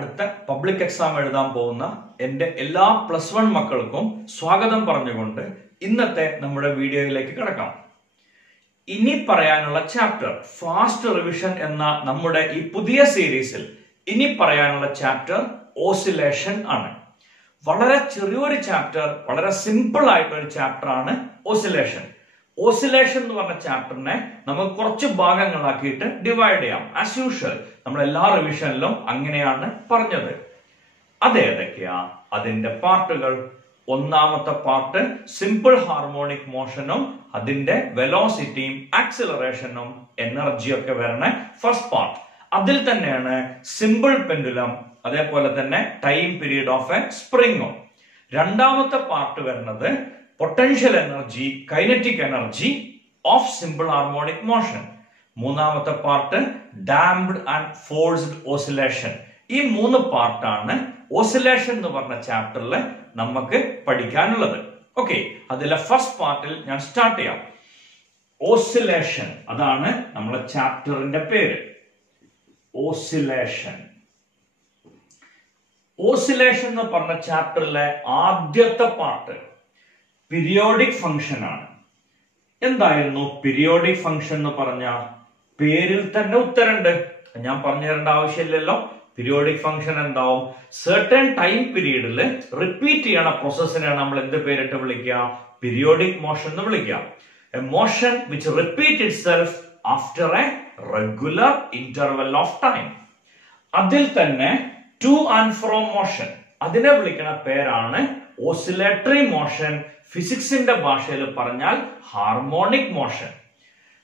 അടുത്ത public exam എഴുതാൻ പോകുന്ന എൻ്റെ എല്ലാ +1 മക്കൾക്കും സ്വാഗതം പറഞ്ഞുകൊണ്ട് ഇന്നത്തെ നമ്മുടെ വീഡിയോയിലേക്ക് കിടക്കാം. ഇനി പറയാനുള്ള ചാപ്റ്റർ ഫാസ്റ്റ് റിവിഷൻ എന്ന നമ്മുടെ ഈ പുതിയ സീരീസിൽ ഇനി പറയാനുള്ള ചാപ്റ്റർ ഓസിലേഷൻ ആണ്. വളരെ ചെറിയൊരു ചാപ്റ്റർ, വളരെ സിമ്പിൾ ആയിട്ടൊരു ചാപ്റ്റർ ആണ് ഓസിലേഷൻ. ഓസിലേഷൻ എന്ന് പറഞ്ഞ ചാപ്റ്ററിനെ നമുക്ക് കുറച്ച് ഭാഗങ്ങളാക്കിയിട്ട് ഡിവൈഡ് ചെയ്യാം. ആസ് യൂഷ്വൽ നമ്മൾ എല്ലാ റിവിഷനിലും അങ്ങനെയാണ് പറഞ്ഞത്. അതേതൊക്കെയാ അതിന്റെ പാർട്ടുകൾ? ഒന്നാമത്തെ പാർട്ട് സിമ്പിൾ ഹാർമോണിക് മോഷനും അതിന്റെ വെലോസിറ്റിയും ആക്സിലറേഷനും എനർജിയൊക്കെ വരണ ഫസ്റ്റ് പാർട്ട്. അതിൽ തന്നെയാണ് സിമ്പിൾ പെൻഡുലം, അതേപോലെ തന്നെ ടൈം പീരീഡ് ഓഫ് എ സ്പ്രിങ്ങും. രണ്ടാമത്തെ പാർട്ട് വരുന്നത് potential energy, kinetic energy of simple harmonic motion. മൂന്നാമത്തെ part damped and forced oscillation. ഈ 3 പാർട്ടാണ് ഓസിലേഷൻ എന്ന് പറഞ്ഞ ചാപ്റ്ററിൽ നമുക്ക് പഠിക്കാനുള്ളത്. ഓക്കെ, അതിലെ ഫസ്റ്റ് പാർട്ടിൽ ഞാൻ സ്റ്റാർട്ട് ചെയ്യാം. ഓസിലേഷൻ, അതാണ് നമ്മളെ ചാപ്റ്ററിന്റെ പേര്. ഓസിലേഷൻ. ഓസിലേഷൻ എന്ന് പറഞ്ഞ ചാപ്റ്ററിലെ ആദ്യത്തെ പാർട്ട് പീരിയോഡിക് ഫംഗ്ഷൻ ആണ്. എന്തായിരുന്നു പീരിയോഡിക് ഫംഗ്ഷൻ എന്ന് പറഞ്ഞ? പേരിൽ തന്നെ ഉത്തരണ്ട്, ഞാൻ പറഞ്ഞു തരേണ്ട ആവശ്യമില്ലല്ലോ. പീരിയോഡിക് ഫംഗ്ഷൻ എന്താവും? സെർട്ടൻ ടൈം പീരീഡിൽ റിപ്പീറ്റ് ചെയ്യണ പ്രോസസ്സിനെയാണ് നമ്മൾ എന്ത് പേരിട്ട് വിളിക്കുക? പീരിയോഡിക് മോഷൻ എന്ന് വിളിക്കുക. A motion which repeat itself after A regular interval of time. അതിൽ തന്നെ ടു ആൻഡ് ഫ്രോ മോഷൻ, അതിനെ വിളിക്കുന്ന പേരാണ് ഓസിലേറ്ററി മോഷൻ. ഫിസിക്സിന്റെ ഭാഷയിൽ പറഞ്ഞാൽ ഹാർമോണിക് മോഷൻ.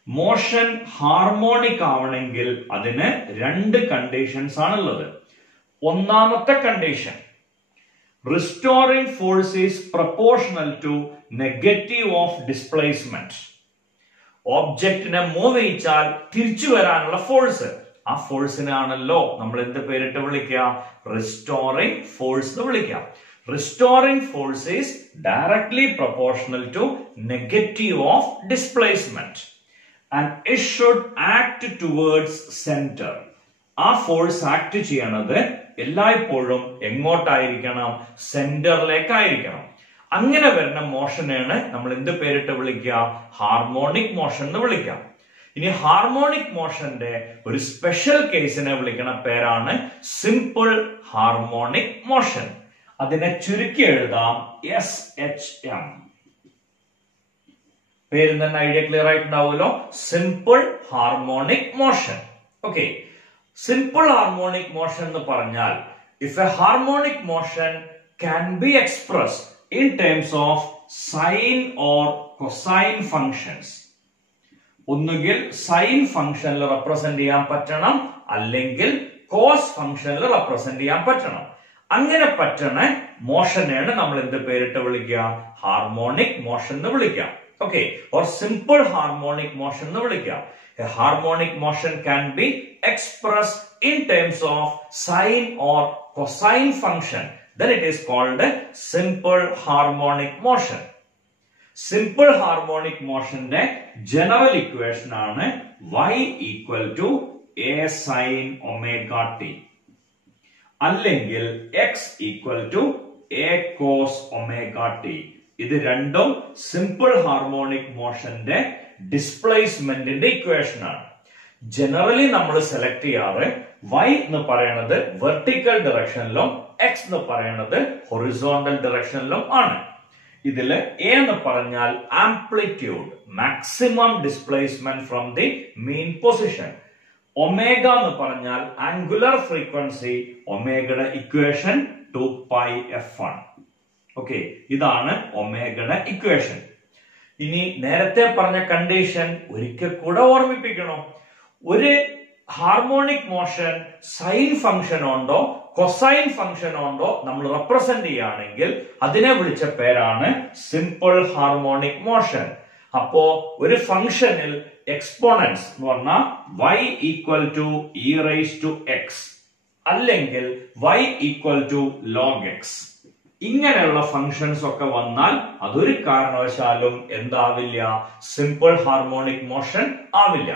മോഷൻ ഹാർമോണിക് ആവണമെങ്കിൽ അതിന് 2 കണ്ടീഷൻസ് ആണുള്ളത്. ഒന്നാമത്തെ condition, restoring force is proportional to negative of displacement. ഓബ്ജക്റ്റിനെ മൂവ് ചെയ്യിച്ചാൽ തിരിച്ചു വരാനുള്ള ഫോഴ്സ്, ആ ഫോഴ്സിനാണല്ലോ നമ്മൾ എന്ത് പേരിട്ട് വിളിക്കുക? റിസ്റ്റോറിംഗ് ഫോഴ്സ് എന്ന് വിളിക്കുക. Restoring force is directly proportional to negative of displacement and it should act towards center. ആ ഫോഴ്സ് ആക്ട് ചെയ്യണത് എല്ലായ്പ്പോഴും എങ്ങോട്ടായിരിക്കണം? സെന്ററിലേക്കായിരിക്കണം. അങ്ങനെ വരുന്ന മോഷനാണ് നമ്മൾ എന്ത് പേരിട്ട് വിളിക്കുക? ഹാർമോണിക് മോഷൻ എന്ന് വിളിക്കുക. ഇനി ഹാർമോണിക് മോഷന്റെ ഒരു സ്പെഷ്യൽ കേസിനെ വിളിക്കുന്ന പേരാണ് സിമ്പിൾ ഹാർമോണിക് മോഷൻ. അതിനെ ചുരുക്കി എഴുതാം SHM. പേരിൽ തന്നെ ഐഡിയ ക്ലിയർ ആയിട്ടുണ്ടാവുമല്ലോ. Simple harmonic motion. Okay, simple harmonic motion എന്ന് പറഞ്ഞാൽ if a harmonic motion can be express in terms of sine or cosine functions. ഒന്നുകിൽ സൈൻ ഫംഗ്ഷനിൽ റെപ്രസെന്റ് ചെയ്യാൻ പറ്റണം, അല്ലെങ്കിൽ കോസ് ഫംഗ്ഷനിൽ റെപ്രസെന്റ് ചെയ്യാൻ പറ്റണം. അങ്ങനെ പറ്റണ മോഷനാണ് നമ്മൾ എന്ത് പേരിട്ട് വിളിക്കുക? ഹാർമോണിക് മോഷൻ എന്ന് വിളിക്കുക. Okay, or simple harmonic motion എന്ന് വിളിക്കുക. A harmonic motion can be express in terms of sine or cosine function. then it is called simple harmonic motion. Simple harmonic മോഷന്റെ ജനറൽ ഇക്വേഷൻ ആണ് y = a sin omega t, അല്ലെങ്കിൽ x = a cos omega t. ഇത് രണ്ടും simple harmonic മോഷന്റെ ഡിസ്പ്ലേസ്മെന്റിന്റെ equation ആണ്. Generally നമ്മൾ select ചെയ്യാറ് y എന്ന് പറയുന്നത് വെർട്ടിക്കൽ ഡയറക്ഷനിലും x എന്ന് പറയുന്നത് ഹൊറിസോണ്ടൽ ഡയറക്ഷനിലും ആണ്. ഇതില് a എന്ന് പറഞ്ഞാൽ amplitude, maximum displacement from the mean position. Omega എന്ന് പറഞ്ഞാൽ ആംഗുലർ ഫ്രീക്വൻസി. ഒമേഗയുടെ ഇക്വേഷൻ 2πf1. ഓക്കെ, ഇതാണ് ഒമേഗയുടെ ഇക്വേഷൻ. ഇനി നേരത്തെ പറഞ്ഞ കണ്ടീഷൻ ഒരിക്കൽ കൂടെ ഓർമ്മിപ്പിക്കണോ? ഒരു ഹാർമോണിക് മോഷൻ സൈൻ ഫംഗ്ഷൻ ഉണ്ടോ കൊസൈൻ ഫംഗ്ഷൻ ഉണ്ടോ നമ്മൾ റെപ്രസെന്റ് ചെയ്യുകയാണെങ്കിൽ അതിനെ വിളിച്ച പേരാണ് സിമ്പിൾ ഹാർമോണിക് മോഷൻ. അപ്പോ ഒരു ഫംഗ്ഷനിൽ എക്സ്പോണൻസ് എന്ന് പറഞ്ഞാൽ y = e raised to x, അല്ലെങ്കിൽ y = log x. ഇങ്ങനെയുള്ള ഫംഗ്ഷൻസ് ഒക്കെ വന്നാൽ അതൊരു കാരണവശാലും എന്താവില്ല? സിമ്പിൾ ഹാർമോണിക് മോഷൻ ആവില്ല.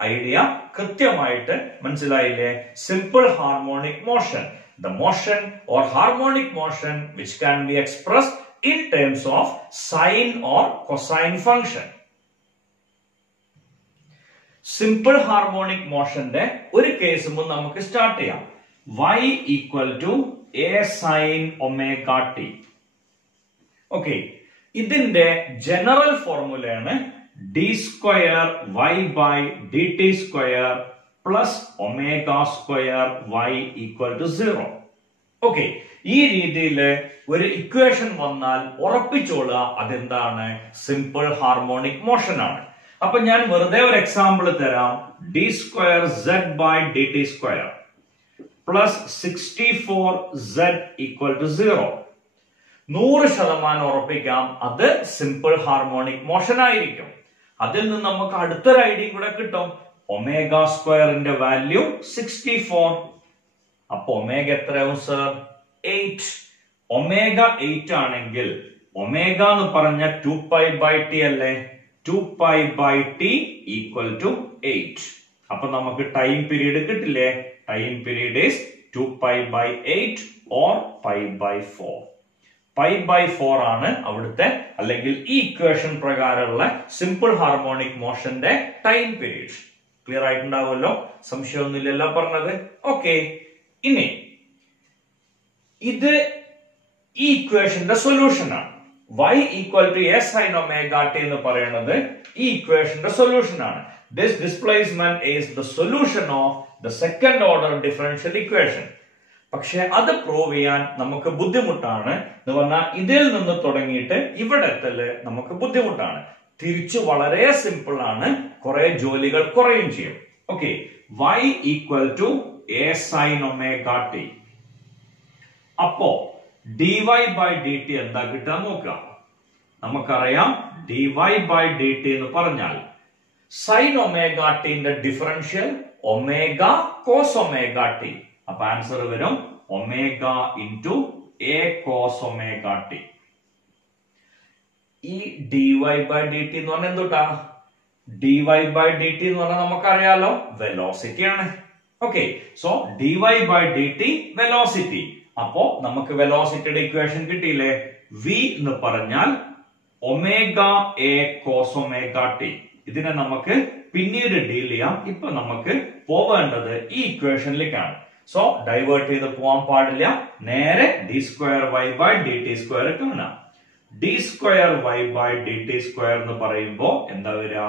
ഐഡിയ കൃത്യമായിട്ട് മനസ്സിലായില്ലേ? Simple harmonic motion the motion or harmonic motion which can be expressed in terms of sine or cosine function. Simple harmonic motion de ഒരു case നമുക്ക് സ്റ്റാർട്ട് ചെയ്യാം. y equal to a sin omega t. Okay, ഇതിന്റെ general ഫോർമുലയാണ് d square y by dt square plus omega square y equal to 0. Okay, ഈ രീതിയിൽ ഒരു equation വന്നാൽ ഉറപ്പിച്ചോളുക അതെന്താണ്, simple harmonic motion ആണ്. അപ്പൊ ഞാൻ വെറുതെ ഒരു എക്സാമ്പിൾ തരാം. d square z by dt square plus 64z equal to 0. 100% ഉറപ്പിക്കാം അത് സിമ്പിൾ ഹാർമോണിക് മോഷൻ ആയിരിക്കും. അതിൽ നിന്ന് നമുക്ക് അടുത്തൊരു ഐഡിയ കൂടെ കിട്ടും. ഒമേഗ സ്ക്വയറിന്റെ വാല്യൂ 64. അപ്പൊ ഒമേഗ എത്രയാവും സർ? 8. ഒമേഗ 8 ആണെങ്കിൽ ഒമേഗ എന്ന് പറഞ്ഞ 2π/t അല്ലേ? 2π/t equal to 8. അപ്പൊ നമുക്ക് ടൈം പീരീഡ് കിട്ടില്ലേ? Time period is 2π/8 or π/4. π/4 ആണ് അവിടുത്തെ, അല്ലെങ്കിൽ ഈ ഇക്വേഷൻ പ്രകാരമുള്ള സിമ്പിൾ ഹാർമോണിക് മോഷന്റെ ടൈം പീരീഡ്. ക്ലിയർ ആയിട്ടുണ്ടാവുമല്ലോ? സംശയമൊന്നുമില്ലല്ലോ പറഞ്ഞത്? ഓക്കെ, ഇനി ഇത് ഈ ഇക്വേഷന്റെ സൊല്യൂഷൻ ആണ്. y equal to a sin omega t എന്ന് പറയുന്നത് ഈ ഇക്വേഷന്റെ സൊല്യൂഷൻ ആണ്. This displacement is the solution of the second order differential equation. പക്ഷെ അത് പ്രൂവ് ചെയ്യാൻ നമുക്ക് ബുദ്ധിമുട്ടാണ് എന്ന് പറഞ്ഞാൽ ഇതിൽ നിന്ന് തുടങ്ങിയിട്ട് ഇവിടെ എത്തല് നമുക്ക് ബുദ്ധിമുട്ടാണ്. തിരിച്ചു വളരെ സിമ്പിൾ ആണ്, കുറെ ജോലികൾ കുറയും ചെയ്യും. Okay, y equal to a sin omega t. അപ്പോ dy by dt എന്താ കിട്ടാൻ നോക്കാം. നമുക്കറിയാം dy by dt എന്ന് പറഞ്ഞാൽ സൈൻ ഒമേഗ ടിന്റെ differential omega cos omega t. അപ്പൊ ആൻസർ വരും omega into a cos omega t. ഈ dy by dt എന്ന് പറഞ്ഞാൽ എന്തുട്ടാ? dy by dt എന്ന് പറഞ്ഞാൽ നമുക്കറിയാലോ വെലോസിറ്റി ആണ്. Okay, so dy by dt velocity. അപ്പോ നമുക്ക് വെലോസിറ്റിയുടെ ഇക്വേഷൻ കിട്ടിയില്ലേ? v എന്ന് പറഞ്ഞാൽ omega A cos omega T. ഇതിനെ നമുക്ക് പിന്നീട് ഡീൽ ചെയ്യാം. ഇപ്പൊ നമുക്ക് പോവേണ്ടത് ഈ ഇക്വേഷനിലേക്കാണ്. സോ ഡൈവേർട്ട് ചെയ്ത് പോവാൻ പാടില്ല, നേരെ d square y by dt square കാണാം. d square y by dt square എന്ന് പറയുമ്പോ എന്താ വരിക?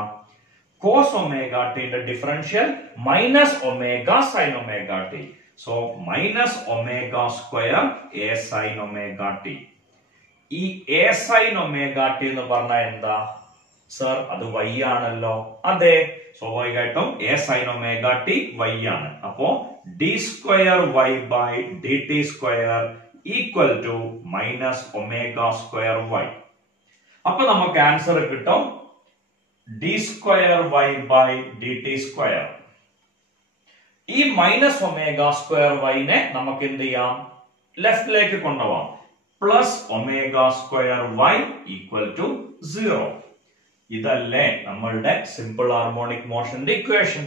കോസ് ഒമേഗ ടിന്റെ differential minus omega sine omega t. So minus omega square a sine omega t. ഈ എ സൈൻ ഒമേഗ ടി എന്ന് പറഞ്ഞാൽ എന്താ സർ? അത് y ആണല്ലോ. അതെ, സ്വാഭാവികമായിട്ടും a sine omega t y ആണ്. അപ്പോ d square y by dt square equal to minus omega square y. അപ്പൊ നമുക്ക് ആൻസർ കിട്ടും d square y by dt square. ഈ മൈനസ് ഒമേഗ സ്ക്വയർ y-നെ നമുക്ക് എന്ത് ചെയ്യാം? ലെഫ്റ്റിലേക്ക് കൊണ്ടുപോകാം. Plus omega square y equal to 0. ഇതല്ലേ നമ്മളുടെ സിമ്പിൾ ഹാർമോണിക് മോഷന്റെ ഇക്വേഷൻ.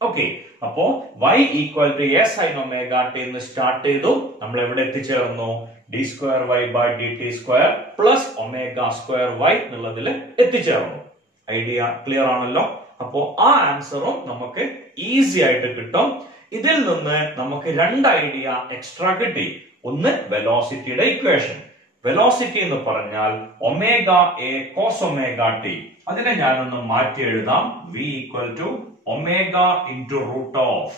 ഓക്കെ, അപ്പോ y equal to A sine omega T എന്ന് സ്റ്റാർട്ട് ചെയ്തു. നമ്മൾ എവിടെ എത്തിച്ചേർന്നു? d square y by dt square plus omega square y എന്നുള്ളതിൽ എത്തിച്ചേർന്നു. ഐഡിയ ക്ലിയർ ആണല്ലോ? അപ്പോ ആ ആൻസറും നമുക്ക് ഈസി ആയിട്ട് കിട്ടും. ഇതിൽ നിന്ന് നമുക്ക് രണ്ട് ഐഡിയ എക്സ്ട്രാ കിട്ടി. ഒന്ന് വെലോസിറ്റിയുടെ ഇക്വേഷൻ. വെലോസിറ്റി എന്ന് പറഞ്ഞാൽ omega A cos omega T. അതിനെ ഞാനൊന്ന് മാറ്റി എഴുതാം. v equal to omega into root of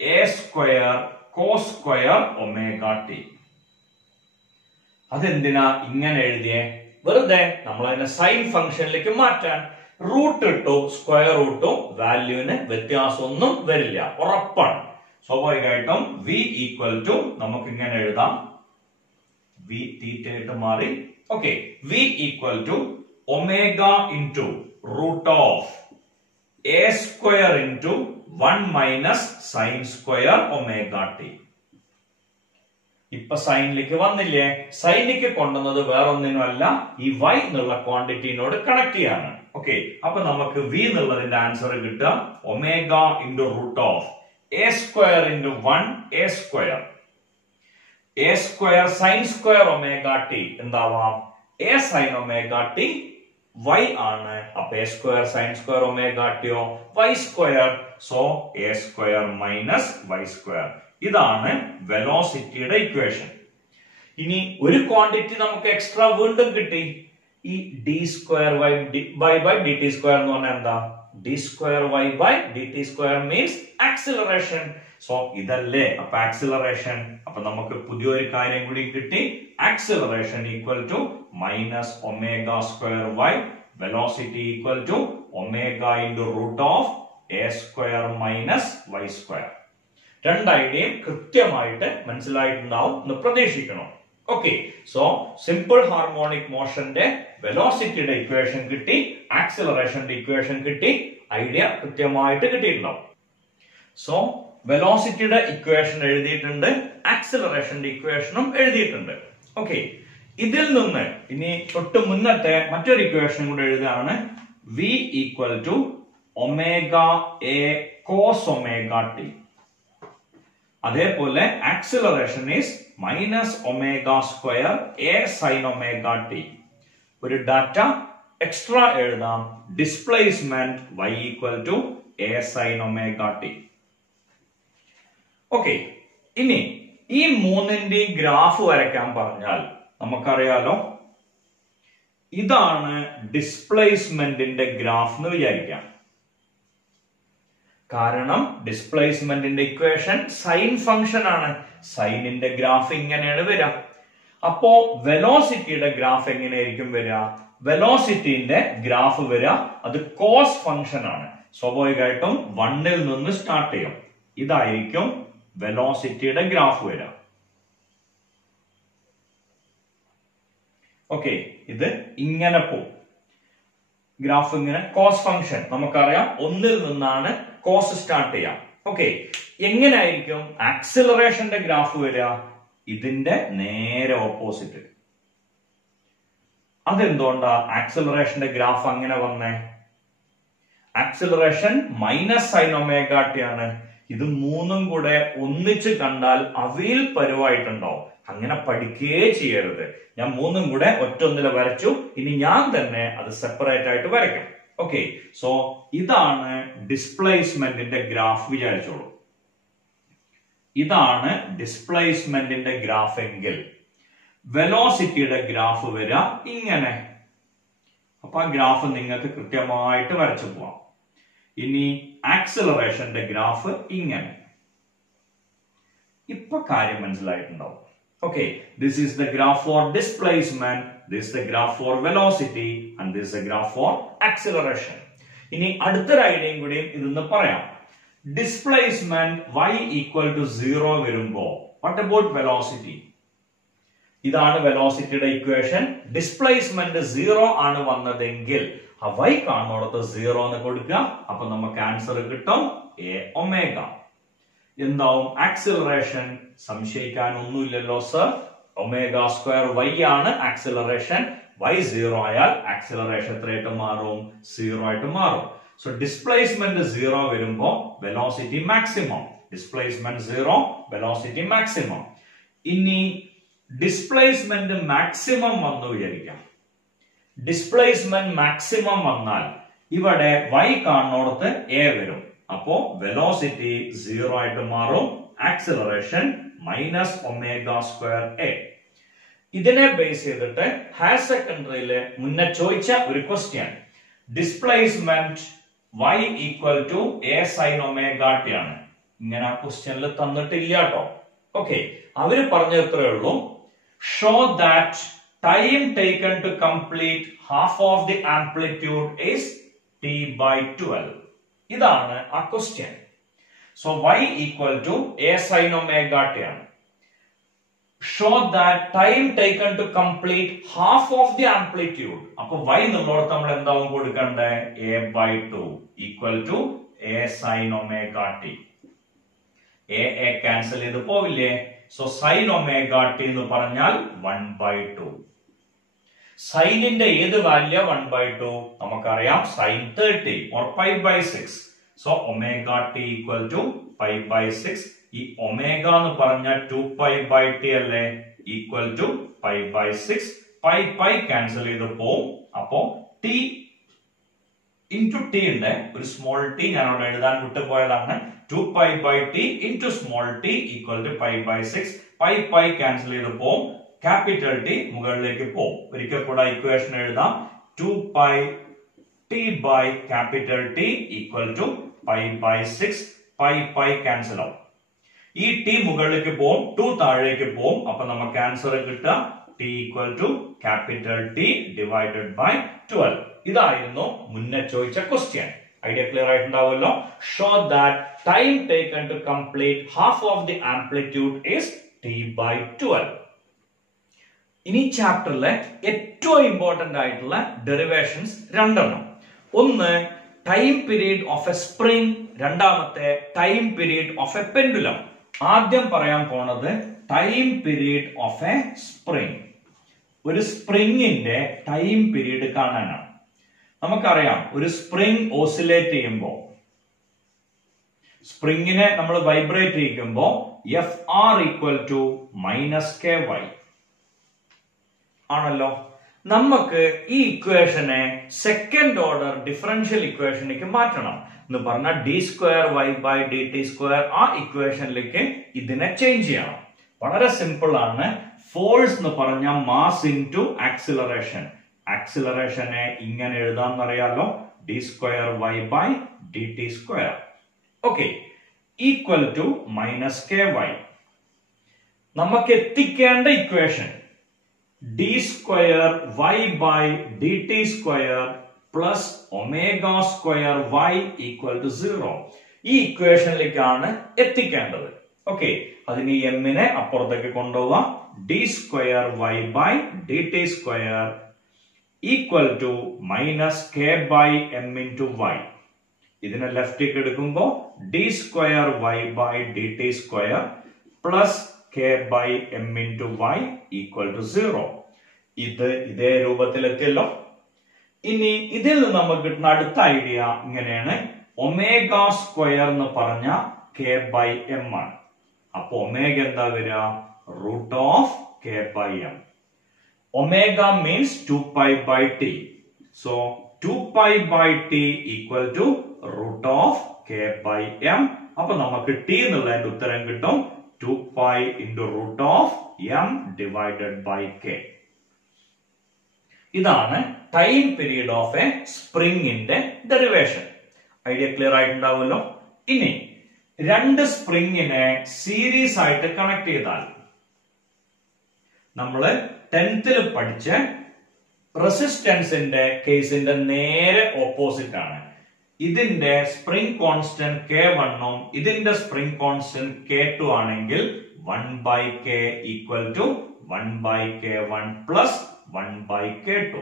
A square cos square omega T. അതെന്തിനാ ഇങ്ങനെ എഴുതിയേ? വെറുതെ നമ്മൾ അതിനെ സൈൻ ഫംഗ്ഷനിലേക്ക് മാറ്റാൻ. റൂട്ട് ഇട്ടു സ്ക്വയർ റൂട്ടും വാല്യൂവിന് വ്യത്യാസമൊന്നും വരില്ല, ഉറപ്പാണ്. സ്വാഭാവികമായിട്ടും v ഈക്വൽ ടു നമുക്ക് ഇങ്ങനെ എഴുതാം. v തീറ്റ ആയിട്ട് മാറി. Okay, v equal to omega into root of A square into 1 minus sine square omega T. ഇപ്പൊ സൈനിലേക്ക് വന്നില്ലേ? സൈനിലേക്ക് കൊണ്ടുവന്നത് വേറൊന്നിനുമല്ല, ഈ y എന്നുള്ള ക്വാണ്ടിറ്റിനോട് കണക്ട് ചെയ്യാണ്. ഓക്കെ, അപ്പൊ നമുക്ക് v എന്നുള്ളതിന്റെ ആൻസർ കിട്ടുക omega into root of A square into 1 a square A square sine square omega t എന്താവാം? A sine omega t y ആണ്. അപ്പൊ a square sine square omega ടിയോ y square. So a square minus Y square. ഇതാണ് വെലോസിറ്റിയുടെ equation. ഇനി ഒരു quantity നമുക്ക് extra വീണ്ടും കിട്ടി. ഈ d square y by d t square എന്ന് പറഞ്ഞാൽ എന്താ? D square y by d t square means acceleration. So ഇതല്ലേ അപ്പൊ ആക്സിലറേഷൻ. അപ്പൊ നമുക്ക് പുതിയൊരു കാര്യം കൂടി കിട്ടി. Acceleration equal to minus omega square y, velocity equal to omega into root of A square minus Y square. രണ്ട് ഐഡിയയും കൃത്യമായിട്ട് മനസ്സിലായിട്ടുണ്ടാവും എന്ന് പ്രതീക്ഷിക്കണം. ഓക്കെ, സോ സിമ്പിൾ ഹാർമോണിക് മോഷന്റെ വെലോസിറ്റിയുടെ ഇക്വേഷൻ കിട്ടി, ആക്സിലറേഷന്റെ ഇക്വേഷൻ കിട്ടി, ഐഡിയ കൃത്യമായിട്ട് കിട്ടിയിട്ടുണ്ടാവും. സോ വെലോസിറ്റിയുടെ ഇക്വേഷൻ എഴുതിയിട്ടുണ്ട്, ആക്സിലറേഷന്റെ ഇക്വേഷനും എഴുതിയിട്ടുണ്ട്. ഓക്കെ, ഇതിൽ നിന്ന് ഇനി തൊട്ട് മുന്നത്തെ മറ്റൊരു ഇക്വേഷൻ കൂടെ എഴുതുകയാണ്. V equal to omega A cos omega t. അതേപോലെ acceleration is minus omega square a sine omega t. ഒരു ഡാറ്റ എക്സ്ട്രാ എഴുതാം. Displacement y equal to A sine omega t. Okay, ഇനി ഈ മൂന്നിന്റെയും ഗ്രാഫ് വരയ്ക്കാൻ പറഞ്ഞാൽ നമുക്കറിയാലോ, ഇതാണ് ഡിസ്പ്ലേസ്മെന്റിന്റെ ഗ്രാഫ് എന്ന് വിചാരിക്കാം. കാരണം ഡിസ്പ്ലേസ്മെന്റിന്റെ ഇക്വേഷൻ സൈൻ ഫംഗ്ഷൻ ആണ്. സൈനിന്റെ ഗ്രാഫ് ഇങ്ങനെയാണ് വരിക. അപ്പോ വെലോസിറ്റിയുടെ ഗ്രാഫ് എങ്ങനെയായിരിക്കും വരിക? വെലോസിറ്റിന്റെ ഗ്രാഫ് വരിക അത് കോസ് ഫംഗ്ഷൻ ആണ്. സ്വാഭാവികമായിട്ടും 1ൽ നിന്ന് സ്റ്റാർട്ട് ചെയ്യും. ഇതായിരിക്കും വെലോസിറ്റിയുടെ ഗ്രാഫ് വരിക. ഓക്കെ, ഇത് ഇങ്ങനെ പോകും. ഗ്രാഫ് ഇങ്ങനെ കോസ് ഫംഗ്ഷൻ നമുക്കറിയാം 1ൽ നിന്നാണ് കോസ് സ്റ്റാർട്ട് ചെയ്യാം. ഓക്കെ, എങ്ങനെയായിരിക്കും ആക്സിലറേഷന്റെ ഗ്രാഫ് വരിക? ഇതിന്റെ നേരെ ഓപ്പോസിറ്റ്. അതെന്തുകൊണ്ടാ ആക്സിലറേഷന്റെ ഗ്രാഫ് അങ്ങനെ വന്നേ? Acceleration minus sign omega T ആണ്. ഇത് മൂന്നും കൂടെ ഒന്നിച്ച് കണ്ടാൽ അവയിൽ പരുവായിട്ടുണ്ടാവും. അങ്ങനെ പഠിക്കുകയേ ചെയ്യരുത്. ഞാൻ മൂന്നും കൂടെ ഒറ്റൊന്നില് വരച്ചു. ഇനി ഞാൻ തന്നെ അത് സെപ്പറേറ്റ് ആയിട്ട് വരയ്ക്കും. ഓക്കെ, സോ ഇതാണ് ഡിസ്പ്ലേസ്മെന്റിന്റെ ഗ്രാഫ് വിചാരിച്ചോളൂ. ഇതാണ് ഡിസ്പ്ലേസ്മെന്റിന്റെ ഗ്രാഫ് എങ്കിൽ വെലോസിറ്റിയുടെ ഗ്രാഫ് വരിക ഇങ്ങനെ. അപ്പൊ ആ ഗ്രാഫ് നിങ്ങൾക്ക് കൃത്യമായിട്ട് വരച്ചു പോവാം. ഇനി ആക്സിലറേഷന്റെ ഗ്രാഫ് ഇങ്ങനെ. ഇപ്പൊ കാര്യം മനസ്സിലായിട്ടുണ്ടാവും. Okay, this is the graph for displacement, this is the graph for velocity, and this is the graph for acceleration. ഇനി അടുത്തൊരു ഐഡിയയും കൂടി ഇതൊന്ന് പറയാം. ഡിസ്പ്ലേസ്മെന്റ് y ഈക്വൽ ടു 0 വരുമ്പോ what about velocity? ഇതാണ് വെലോസിറ്റിയുടെ ഇക്വേഷൻ. ഡിസ്പ്ലേസ്മെന്റ് 0 ആണ് വന്നതെങ്കിൽ ആ y കാണുന്നിടത്ത് 0 എന്ന് കൊടുക്കുക. അപ്പൊ നമുക്ക് ആൻസർ കിട്ടും a ഒമേഗ. എന്താവും ആക്സിലറേഷൻ? സംശയിക്കാൻ ഒന്നുമില്ലല്ലോ സർ. ഒമേഗ സ്ക്വയർ y ആണ് ആക്സിലറേഷൻ. y 0 ആയാൽ ആക്സിലറേഷൻ എത്രയായിട്ട് മാറും? 0 ആയിട്ട് മാറും. സോ ഡിസ്പ്ലേസ്മെന്റ് 0 വരുമ്പോ velocity maximum. Displacement 0, velocity maximum. ഇനി ഡിസ്പ്ലേസ്മെന്റ് മാക്സിമം വന്നു വിചാരിക്കാം. ഡിസ്പ്ലേസ്മെന്റ് മാക്സിമം വന്നാൽ ഇവിടെ y കാണുന്നിടത്ത് a വരും. അപ്പോ വെലോസിറ്റി 0 ആയിട്ട് മാറും. Acceleration minus omega square A. ഇതിനെ ബേസ് ചെയ്തിട്ട് ഹയർ സെക്കൻഡറിയില് മുന്നേ ചോദിച്ച ഒരു question, displacement y equal to A sine omega T ആണ്. ഇങ്ങനെ ആ ക്വസ്റ്റ്യനിൽ തന്നിട്ടില്ല കേട്ടോ. ഓക്കെ, അവര് പറഞ്ഞത്രേ ഉള്ളൂ, show that time taken to complete half of the amplitude is t/12. ഇതാണ് ആ question. So y equal to A sine omega T ആണ്. Show that time taken to complete half of the amplitude. അപ്പൊ y എന്നുള്ളടത്ത് നമ്മൾ എന്താവും കൊടുക്കണ്ടേ? a/2 equal to A sine omega t. A cancel ചെയ്ത് പോവില്ലേ? സോ സൈൻ ഒമേഗ ടി എന്ന് പറഞ്ഞാൽ 1/2. സൈനിന്റെ ഏത് വാല്യൂ 1/2? നമുക്കറിയാം sin 30 or pi/6. So omega t equal to pi/6. ഈ ഒമേഗ എന്ന് പറഞ്ഞ 2π/t അല്ലേ, ഈക്വൽ ടു π/6. പൈ ക്യാൻസൽ ചെയ്ത് പോവും. അപ്പോ t ഇൻറ്റു ടി ഉണ്ട്, ഒരു സ്മോൾ ടി ഞാൻ അവിടെ എഴുതാൻ വിട്ടുപോയതാണ്. 2π/t into small t equal to π/6. Pi cancel ചെയ്ത് പോവും. ക്യാപിറ്റൽ ടി മുകളിലേക്ക് പോവും. ഒരിക്കൽ കൂടെ ഇക്വേഷൻ എഴുതാം. 2πt/T equal to π/6. Pi cancel ആവും. ഈ ടി മുകളിലേക്ക് പോവും, 2 താഴേക്ക് പോവും. അപ്പൊ നമുക്ക് ആൻസർ കിട്ടുക t equal to capital T divided by 12. ഇതായിരുന്നു മുന്നേ ചോദിച്ച ക്വസ്റ്റ്യൻ. ഐഡിയ ക്ലിയർ ആയിട്ടുണ്ടാവുമല്ലോ. Show that time taken to complete half of the amplitude is t/12. ഇനി ചാപ്റ്ററിലെ ഏറ്റവും ഇമ്പോർട്ടന്റ് ആയിട്ടുള്ള ഡെറിവേഷൻസ് രണ്ടെണ്ണം. ഒന്ന് time period of a spring, രണ്ടാമത്തെ time period of a pendulum. ആദ്യം പറയാൻ പോണത് time period of a spring. ഒരു സ്പ്രിംഗിന്റെ ടൈം പീരീഡ് കാണാനാണ്. നമുക്കറിയാം ഒരു സ്പ്രിംഗ് ഓസിലേറ്റ് ചെയ്യുമ്പോൾ, സ്പ്രിംഗിനെ നമ്മൾ വൈബ്രേറ്റ് ചെയ്യിക്കുമ്പോൾ Fr ഈക്വൽ ടു -ky ആണല്ലോ. നമുക്ക് ഈ ഇക്വേഷനെ സെക്കൻഡ് ഓർഡർ ഡിഫറൻഷ്യൽ ഇക്വേഷനിലേക്ക് മാറ്റണം എന്ന് പറഞ്ഞാൽ d²y/dt². ആ ഇക്വേഷനിലേക്ക് ഇതിനെ ചേഞ്ച് ചെയ്യണം. വളരെ സിമ്പിൾ ആണ്. ഫോഴ്സ് എന്ന് പറഞ്ഞ മാസ് ഇൻറ്റു ആക്സിലറേഷൻ. ആക്സിലറേഷനെ ഇങ്ങനെ എഴുതാന്നറിയാലോ, d²y/dt². Okay, equal to -ky. നമുക്ക് എത്തിക്കേണ്ട equation d²y/dt² plus ω² equal to 0. ഈ ഇക്വേഷനിലേക്കാണ് എത്തിക്കേണ്ടത്. ഓക്കെ, അതിന് എമ്മിനെ അപ്പുറത്തേക്ക് കൊണ്ടുപോവാം. d²y/dt² equal to -k/m/y. ഇതിനെ ലെഫ്റ്റിലേക്ക് എടുക്കുമ്പോൾ d²y/dt² plus k/m/y equal to 0. ഇത് ഇതേ രൂപത്തിലെത്തിയല്ലോ. ഇനി ഇതിൽ നിന്ന് നമുക്ക് കിട്ടുന്ന അടുത്ത ഐഡിയ ഇങ്ങനെയാണ്. ω² എന്ന് പറഞ്ഞ k/m ആണ്. അപ്പൊ ഒമേഗ എന്താ വരിക? √k/m. Omega means 2π/t. So 2π/t equal to √k/m. അപ്പൊ നമുക്ക് t എന്നുള്ളതിന്റെ ഉത്തരം കിട്ടും 2π into √m divided by k. ഇതാണ് ടൈം പീരീഡ് ഓഫ് എ സ്പ്രിംഗിന്റെ ഡെറിവേഷൻ. ഐഡിയ ക്ലിയർ ആയിട്ടുണ്ടാവുമല്ലോ. ഇനി രണ്ട് സ്പ്രിംഗിനെ സീരീസ് ആയിട്ട് കണക്ട് ചെയ്താൽ, നമ്മള് 10th പഠിച്ച റെസിസ്റ്റൻസിന്റെ കേസിന്റെ നേരെ ഓപ്പോസിറ്റ് ആണ്. ഇതിന്റെ സ്പ്രിംഗ് കോൺസ്റ്റന്റ് K1 ഇതിന്റെ സ്പ്രിംഗ് കോൺസ്റ്റന്റ് K2 ആണെങ്കിൽ 1/k equal to 1/K1 plus 1/K2.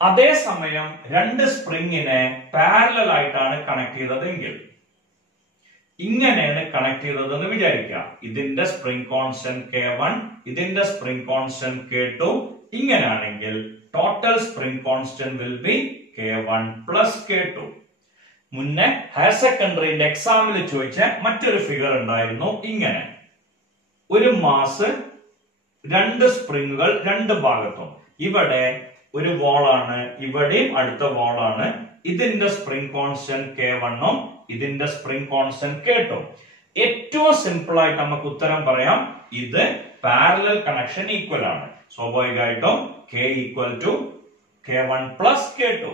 അതേസമയം രണ്ട് സ്പ്രിംഗിനെ പാരലൽ ആയിട്ടാണ് കണക്ട് ചെയ്തതെങ്കിൽ, ഇങ്ങനെയാണ് കണക്ട് ചെയ്തതെന്ന് വിചാരിക്കുക. ഇതിന്റെ സ്പ്രിംഗ് കോൺസ്റ്റന്റ് K1 ഇതിന്റെ സ്പ്രിംഗ് കോൺസ്റ്റന്റ് K2. ഇങ്ങനെയാണെങ്കിൽ total spring constant will be K1 plus K2. മുന്നേ ഹയർ സെക്കൻഡറിന്റെ എക്സാമിൽ ചോദിച്ച മറ്റൊരു ഫിഗർ ഉണ്ടായിരുന്നു. ഇങ്ങനെ ഒരു മാസ്, രണ്ട് സ്പ്രിങ്ങുകൾ രണ്ട് ഭാഗത്തും. ഇവിടെ ഒരു വോളാണ്, ഇവിടെയും അടുത്ത വോളാണ്. ഇതിന്റെ സ്പ്രിംഗ് കോൺസ്റ്റന്റ് K1 ഇതിന്റെ സ്പ്രിംഗ് കോൺസ്റ്റന്റ് K2. ഏറ്റവും സിമ്പിൾ ആയിട്ട് നമുക്ക് ഉത്തരം പറയാം, ഇത് പാരലൽ കണക്ഷൻ ഈക്വൽ ആണ്. സ്വാഭാവികമായിട്ടും K equal to K1 plus K2.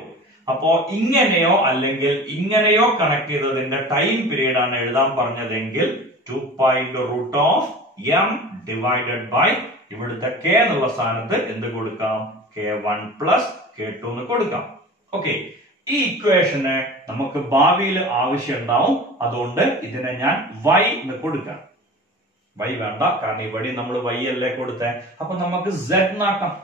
അപ്പോ ഇങ്ങനെയോ അല്ലെങ്കിൽ ഇങ്ങനെയോ കണക്ട് ചെയ്തതിന്റെ ടൈം പീരീഡ് ആണ് എഴുതാൻ പറഞ്ഞതെങ്കിൽ 2π √m ഡിവൈഡഡ് ബൈ ഇവിടുത്തെ K എന്നുള്ള സ്ഥാനത്ത് എന്ത് കൊടുക്കാം? K1 പ്ലസ് K2 എന്ന് കൊടുക്കാം. ഓക്കെ, ഈ ഇക്വേഷന് നമുക്ക് ഭാവിയിൽ ആവശ്യം ഉണ്ടാവും. അതുകൊണ്ട് ഇതിനെ ഞാൻ y എന്ന് കൊടുക്കാം. y വേണ്ട, കാരണം ഇവിടെ നമ്മൾ y അല്ലേ കൊടുത്തേ. അപ്പൊ നമുക്ക് z എന്നാക്കാം.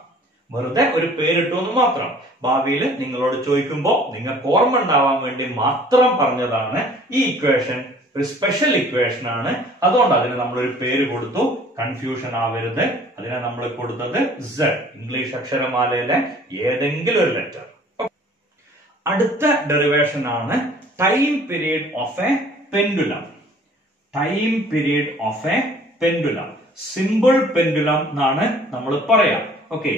വെറുതെ ഒരു പേരിട്ടു എന്ന് മാത്രം. ഭാവിയിൽ നിങ്ങളോട് ചോദിക്കുമ്പോൾ നിങ്ങൾക്ക് ഓർമ്മ ഉണ്ടാവാൻ വേണ്ടി മാത്രം പറഞ്ഞതാണ്. ഈ ഇക്വേഷൻ ഒരു സ്പെഷ്യൽ ഇക്വേഷൻ ആണ്. അതുകൊണ്ട് അതിന് നമ്മൾ ഒരു പേര് കൊടുത്തു. കൺഫ്യൂഷൻ ആവരുത്. അതിനെ നമ്മൾ കൊടുത്തത് z, ഇംഗ്ലീഷ് അക്ഷരമാലയിലെ ഏതെങ്കിലും ഒരു ലെറ്റർ. അടുത്ത ഡെറിവേഷൻ ആണ് time period of a pendulum. Time period of a pendulum. Simple pendulum എന്നാണ് നമ്മൾ പറയാം. ഓക്കെ,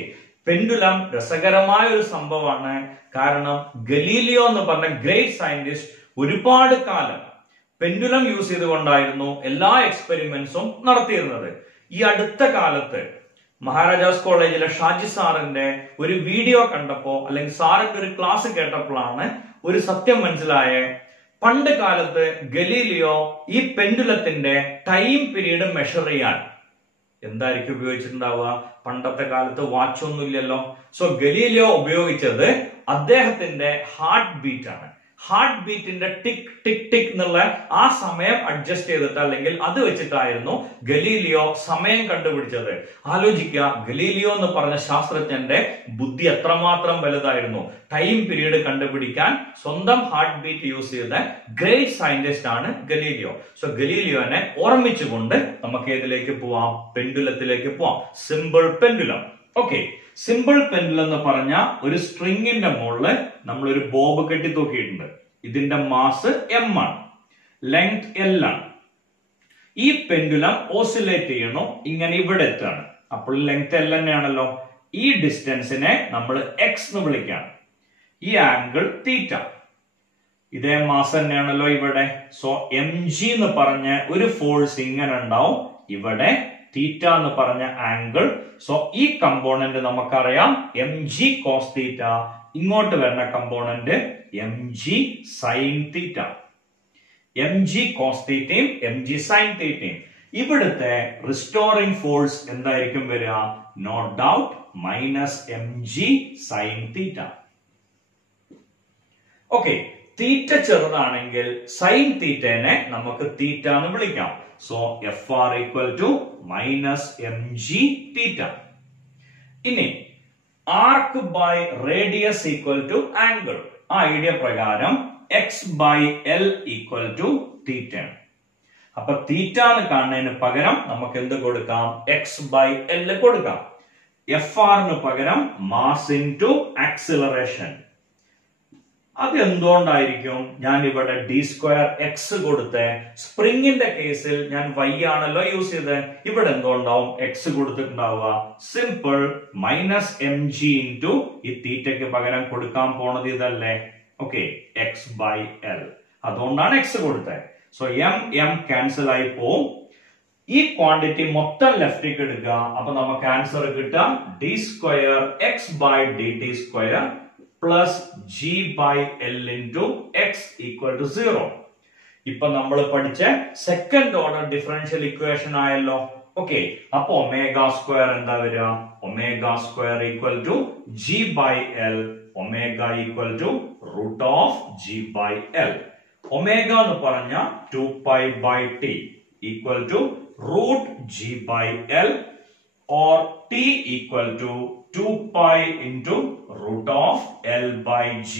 പെൻഡുലം രസകരമായ ഒരു സംഭവമാണ്. കാരണം ഗലീലിയോ എന്ന് പറഞ്ഞ ഗ്രേറ്റ് സയന്റിസ്റ്റ് ഒരുപാട് കാലം പെൻഡുലം യൂസ് ചെയ്തുകൊണ്ടായിരുന്നു എല്ലാ എക്സ്പെരിമെന്റ്സും നടത്തിയിരുന്നത്. ഈ അടുത്ത കാലത്ത് മഹാരാജാസ് കോളേജിലെ ഷാജി സാറിന്റെ ഒരു വീഡിയോ കണ്ടപ്പോ, അല്ലെങ്കിൽ സാറിന്റെ ഒരു ക്ലാസ് കേട്ടപ്പോഴാണ് ഒരു സത്യം മനസ്സിലായ. പണ്ട് കാലത്ത് ഗലീലിയോ ഈ പെൻഡുലത്തിന്റെ ടൈം പീരീഡ് മെഷർ ചെയ്യാൻ എന്തായിരിക്കും ഉപയോഗിച്ചിട്ടുണ്ടാവുക? പണ്ടത്തെ കാലത്ത് വാച്ചൊന്നും ഇല്ലല്ലോ. സോ ഗലീലിയോ ഉപയോഗിച്ചത് അദ്ദേഹത്തിന്റെ ഹാർട്ട് ബീറ്റ് ആണ്. ഹാർട്ട് ബീറ്റിന്റെ ടിക് ടിക് ടിക് എന്നുള്ള ആ സമയം അഡ്ജസ്റ്റ് ചെയ്തിട്ട്, അല്ലെങ്കിൽ അത് വെച്ചിട്ടായിരുന്നു ഗലീലിയോ സമയം കണ്ടുപിടിച്ചത്. ആലോചിക്കുക, ഗലീലിയോ എന്ന് പറഞ്ഞ ശാസ്ത്രജ്ഞന്റെ ബുദ്ധി എത്രമാത്രം വലുതായിരുന്നു. ടൈം പീരീഡ് കണ്ടുപിടിക്കാൻ സ്വന്തം ഹാർട്ട് ബീറ്റ് യൂസ് ചെയ്ത ഗ്രേറ്റ് സയന്റിസ്റ്റ് ആണ് ഗലീലിയോ. സോ ഗലീലിയോനെ ഓർമ്മിച്ചുകൊണ്ട് നമുക്ക് ഏതിലേക്ക് പോവാം? പെൻഡുലത്തിലേക്ക് പോവാം. Simple pendulum. Okay, simple pendulum എന്ന് പറഞ്ഞ ഒരു സ്ട്രിങ്ങിന്റെ മുകളിൽ നമ്മൾ ഒരു ബോബ് കെട്ടി തൂക്കിയിട്ടുണ്ട്. ഇതിന്റെ മാസ് m ആണ്, ലെങ്ത് L ആണ്. ഈ പെൻഡുലം ഓസിലേറ്റ് ചെയ്യണോ ഇങ്ങനെ ഇവിടെ എത്താണ്. അപ്പോൾ ലെങ്ത് L തന്നെയാണല്ലോ. ഈ ഡിസ്റ്റൻസിനെ നമ്മൾ x എന്ന് വിളിക്കാം. ഈ ആംഗിൾ തീറ്റ. ഇതേ മാസ് തന്നെയാണല്ലോ ഇവിടെ. സോ mg എന്ന് പറഞ്ഞ ഒരു ഫോഴ്സ് ഇങ്ങനെ ഉണ്ടാവും. ഇവിടെ തീറ്റ എന്ന് പറഞ്ഞ ആംഗിൾ. സോ ഈ കമ്പോണന്റ് നമുക്കറിയാം mg കോസ് തീറ്റ. ഇങ്ങോട്ട് വരുന്ന component mg sine theta. mg cos തീറ്റയും mg സൈൻ തീറ്റയും. ഇവിടുത്തെ റിസ്റ്റോറിംഗ് ഫോഴ്സ് എന്തായിരിക്കും വരിക? No doubt minus mg sine theta. Okay, theta ചെറുതാണെങ്കിൽ സൈൻ തീറ്റനെ നമുക്ക് തീറ്റ എന്ന് വിളിക്കാം. So FR equal to minus mg theta. ഇനി arc by radius equal to angle. ആ ഐഡിയ പ്രകാരം x by L equal to theta. അപ്പൊ തീറ്റ എന്ന് കാണുന്നതിന് പകരം നമുക്ക് എന്ത് കൊടുക്കാം? x ബൈ L കൊടുക്കാം. FR പകരം മാസ് ഇൻടു ആക്സിലറേഷൻ. അത് എന്തുകൊണ്ടായിരിക്കും ഞാൻ ഇവിടെ d²x കൊടുത്തേ? സ്പ്രിങ്ങിന്റെ കേസിൽ ഞാൻ y ആണല്ലോ യൂസ് ചെയ്തത്. ഇവിടെ എന്തുകൊണ്ടാവും x കൊടുത്തിട്ടുണ്ടാവുക? സിമ്പിൾ, മൈനസ് mg ഇൻടു ഈ തീറ്റയ്ക്ക് പകരം കൊടുക്കാൻ പോണത് ഇതല്ലേ. Okay, x by L. അതുകൊണ്ടാണ് x കൊടുത്തത്. സോ m ക്യാൻസൽ ആയി പോവും. ഈ ക്വാണ്ടിറ്റി മൊത്തം ലെഫ്റ്റിലേക്ക് എടുക്കുക. അപ്പൊ നമുക്ക് ആൻസർ കിട്ടുക d²x by dt² plus g by L into x equal to 0. ഇപ്പൊ നമ്മൾ പഠിച്ച സെക്കൻഡ് ഓർഡർ ഡിഫറൻഷ്യൽ ഇക്വേഷൻ ആയല്ലോ. ഓക്കെ, അപ്പൊ ω² എന്താ വരിക? ω² equal to g by L. Omega equal to root of g by L. Omega എന്ന് പറഞ്ഞ 2π by t equal to root g by L or t equal to 2π into root of L by G.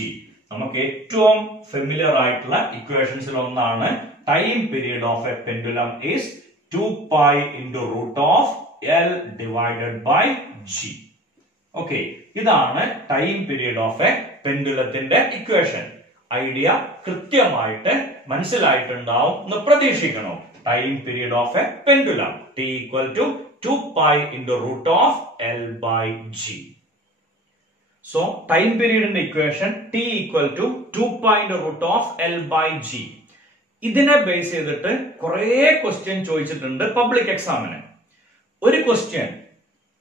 നമുക്ക് ഏറ്റവും familiar ആയിട്ടുള്ള ഇക്വേഷൻസിൽ ഒന്നാണ് time period of a pendulum is 2π into root of L divided by G. Okay, ഇതാണ് time period of a പെൻഡുലത്തിന്റെ equation. Idea കൃത്യമായിട്ട് മനസ്സിലായിട്ടുണ്ടാവും എന്ന് പ്രതീക്ഷിക്കണം. Time period of a pendulum t equal to 2π into root of L by G. So time period in the equation t equal to 2π into root of L by G. ഇതിനെ base ചെയ്തിട്ട് കുറെ question ചോദിച്ചിട്ടുണ്ട് public എക്സാമിന്. ഒരു question,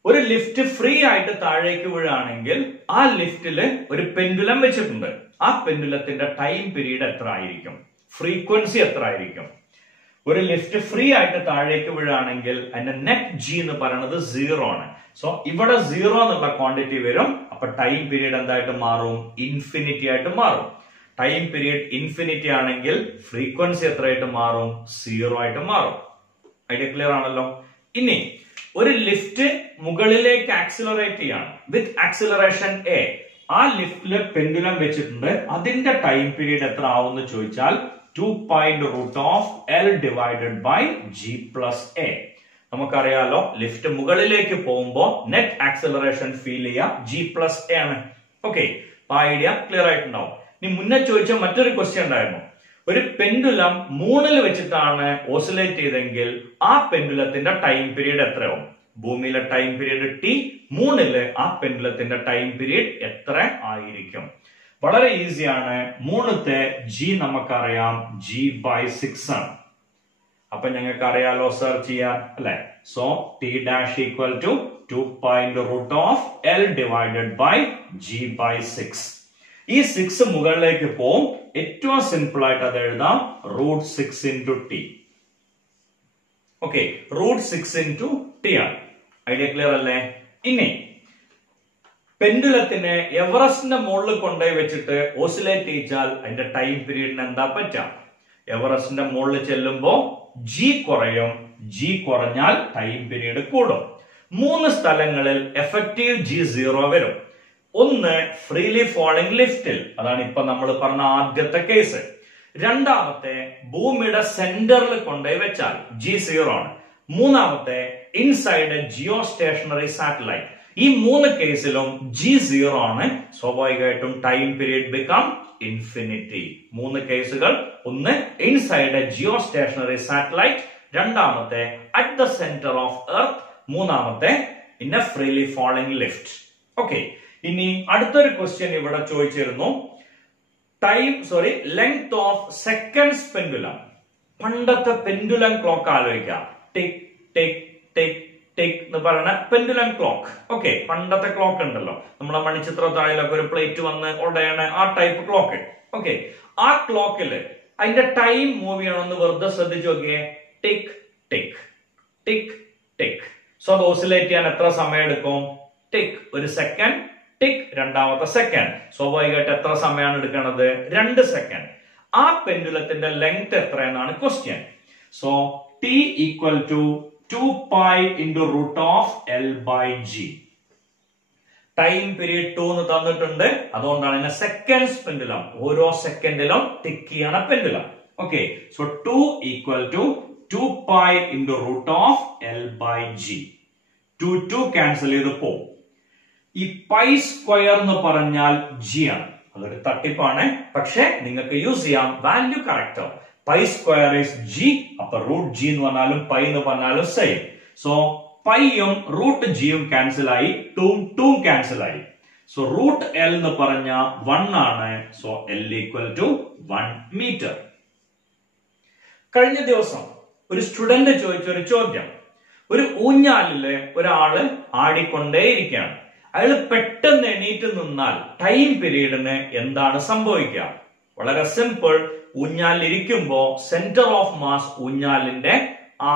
ഒരു lift free ആയിട്ട് താഴേക്ക് വീഴാണെങ്കിൽ ആ ലിഫ്റ്റില് ഒരു പെൻഡുലം വെച്ചിട്ടുണ്ട്. ആ പെൻഡുലത്തിന്റെ ടൈം പീരീഡ് എത്ര ആയിരിക്കും? ഫ്രീക്വൻസി എത്ര ആയിരിക്കും? ഒരു ലിഫ്റ്റ് ഫ്രീ ആയിട്ട് താഴേക്ക് വീഴാണെങ്കിൽ അതിന്റെ നെറ്റ് g എന്ന് പറയുന്നത് 0 ആണ്. സോ ഇവിടെ 0 എന്നുള്ള ക്വാണ്ടിറ്റി വരും. അപ്പൊ ടൈം പീരീഡ് എന്തായിട്ട് മാറും? ഇൻഫിനിറ്റി ആയിട്ട് മാറും. ടൈം പീരീഡ് ഇൻഫിനിറ്റി ആണെങ്കിൽ ഫ്രീക്വൻസി എത്രയായിട്ട് മാറും? 0 ആയിട്ട് മാറും. ഐഡിയ ക്ലിയർ ആണല്ലോ. ഇനി ഒരു ലിഫ്റ്റ് മുകളിലേക്ക് ആക്സിലറേറ്റ് ചെയ്യാണ് വിത്ത് ആക്സിലറേഷൻ a. ആ ലിഫ്റ്റില് പെൻഡുലം വെച്ചിട്ടുണ്ട്. അതിന്റെ ടൈം പീരീഡ് എത്ര ആവും എന്ന് ചോദിച്ചാൽ 2π into root of L divided by G plus A. നമുക്കറിയാലോ ലിഫ്റ്റ് മുകളിലേക്ക് പോകുമ്പോ നെറ്റ് ആക്സിലറേഷൻ ഫീൽ ചെയ്യുക G plus A ആണ്. ഓക്കെ, ഐഡിയ ക്ലിയർ ആയിട്ടുണ്ടാവും. ഇനി മുന്നേ ചോദിച്ച മറ്റൊരു ക്വസ്റ്റ്യൻ ഉണ്ടായിരുന്നു. ഒരു പെൻഡുലം 3-ൽ വെച്ചിട്ടാണ് ഓസിലേറ്റ് ചെയ്തെങ്കിൽ ആ പെൻഡുലത്തിന്റെ ടൈം പീരീഡ് എത്രയാവും? ഭൂമിയിലെ ടൈം പീരീഡ് T, 3-ല് ആ പെൻഡുലത്തിന്റെ ടൈം പീരീഡ് എത്ര ആയിരിക്കും? വളരെ ഈസിയാണ്. 3ത്തെ G നമുക്കറിയാം, G/6 ആണ്. അപ്പൊ ഞങ്ങൾക്ക് അറിയാലോ സെർച്ച് ചെയ്യാൻ അല്ലെ. So T dash equal to 2.√L divided by G/6. ഈ 6 മുകളിലേക്ക് പോവും. ഏറ്റവും സിമ്പിൾ ആയിട്ട് അത് എഴുതാം, √6 into T. Okay, √6 into T ആണ്. ഐഡിയ ക്ലിയർ അല്ലേ? ഇനി പെൻഡുലത്തിനെ എവറസ്റ്റിന്റെ മുകളിൽ കൊണ്ടുപോയി വെച്ചിട്ട് ഓസിലേറ്റ് ചെയ്യിച്ചാൽ അതിന്റെ ടൈം പീരീഡിന് എന്താ പറ്റാം? എവറസ്റ്റിന്റെ മുകളിൽ ചെല്ലുമ്പോ G കുറയും. G കുറഞ്ഞാൽ ടൈം പീരീഡ് കൂടും. 3 സ്ഥലങ്ങളിൽ എഫക്റ്റീവ് G0 വരും. ഒന്ന് ഫ്രീലി ഫോളിംഗ് ലിഫ്റ്റിൽ, അതാണ് ഇപ്പൊ നമ്മൾ പറഞ്ഞ ആദ്യത്തെ കേസ്. രണ്ടാമത്തെ ഭൂമിയുടെ സെന്ററിൽ കൊണ്ടുപോയി വെച്ചാൽ G0 ആണ്. മൂന്നാമത്തെ inside a geostationary satellite. ഈ 3 കേസിലും G0 ആണ്. സ്വാഭാവികമായിട്ടും ടൈം പീരീഡ് ബിക്കം ഇൻഫിനിറ്റി. 3 കേസുകൾ, ഒന്ന് inside a geostationary satellite, രണ്ടാമത്തെ at the centre of earth, മൂന്നാമത്തെ in a freely falling lift. Okay, ഇനി അടുത്തൊരു ക്വസ്റ്റ്യൻ ഇവിടെ ചോദിച്ചിരുന്നു. Length of seconds pendulum. പണ്ടത്തെ പെൻഡുലം ക്ലോക്ക് ആലോചിക്കാം. ടിക് ടിക് ടിക് ടിക് എന്ന് പറയുന്ന പെൻഡുലം ക്ലോക്ക്. ഓക്കെ, പണ്ടത്തെ ക്ലോക്ക് ഉണ്ടല്ലോ, നമ്മളെ മണിച്ചിത്രത്താഴിലൊക്കെ ഒരു പ്ലേറ്റ് വന്ന് ഉടയാണ് ആ ടൈപ്പ് ക്ലോക്ക്. ഓക്കെ, ആ ക്ലോക്കില് അതിന്റെ ടൈം മൂവ് ചെയ്യണമെന്ന് വെറുതെ ശ്രദ്ധിച്ചു നോക്കിയേ. ടിക് ടിക് ടിക് ടിക്. സോ അത് ഓസിലേറ്റ് ചെയ്യാൻ എത്ര സമയം എടുക്കും? ടിക് ഒരു സെക്കൻഡ്, ടിക് രണ്ടാമത്തെ സെക്കൻഡ്. സ്വാഭാവികമായിട്ട് എത്ര സമയമാണ് എടുക്കുന്നത്? 2 സെക്കൻഡ്. ആ പെൻഡുലത്തിന്റെ ലെങ്ത് എത്ര എന്നാണ് question. So T equal to 2π into √L/G. Time period 2 എന്ന് തന്നിട്ടുണ്ട്. അതുകൊണ്ടാണ് ഇതിനെ സെക്കൻഡ്സ് പെൻഡുലം. ഓരോ സെക്കൻഡിലും ടിക്ക് ചെയ്യണ pendulum. Okay, so 2 equal to 2π into √L/G. 2 cancel ചെയ്ത് പോകും. ഈ പൈ സ്ക്വയർ എന്ന് പറഞ്ഞാൽ G ആണ്. അതൊരു തട്ടിപ്പാണ്, പക്ഷെ നിങ്ങൾക്ക് യൂസ് ചെയ്യാം. വാല്യൂ കറക്റ്റ് ആവും. Pi square is G. അപ്പൊ √G എന്ന് പറഞ്ഞാലും പൈ എന്ന് പറഞ്ഞാലും സെയിം. സോ പൈയും √Gയും ക്യാൻസൽ ആയി, 2 ക്യാൻസൽ ആയി. സോ √L എന്ന് പറഞ്ഞ 1 ആണ്. So L equal to 1 metre. കഴിഞ്ഞ ദിവസം ഒരു സ്റ്റുഡന്റ് ചോദിച്ചൊരു ചോദ്യം. ഒരു ഊഞ്ഞാലില് ഒരാള് ആടിക്കൊണ്ടേയിരിക്കുകയാണ്. അയാൾ പെട്ടെന്ന് എണീറ്റ് നിന്നാൽ ടൈം പീരീഡിന് എന്താണ് സംഭവിക്കുക? വളരെ സിമ്പിൾ. ഊഞ്ഞാലിരിക്കുമ്പോ സെന്റർ ഓഫ് മാസ് ഊഞ്ഞാലിന്റെ ആ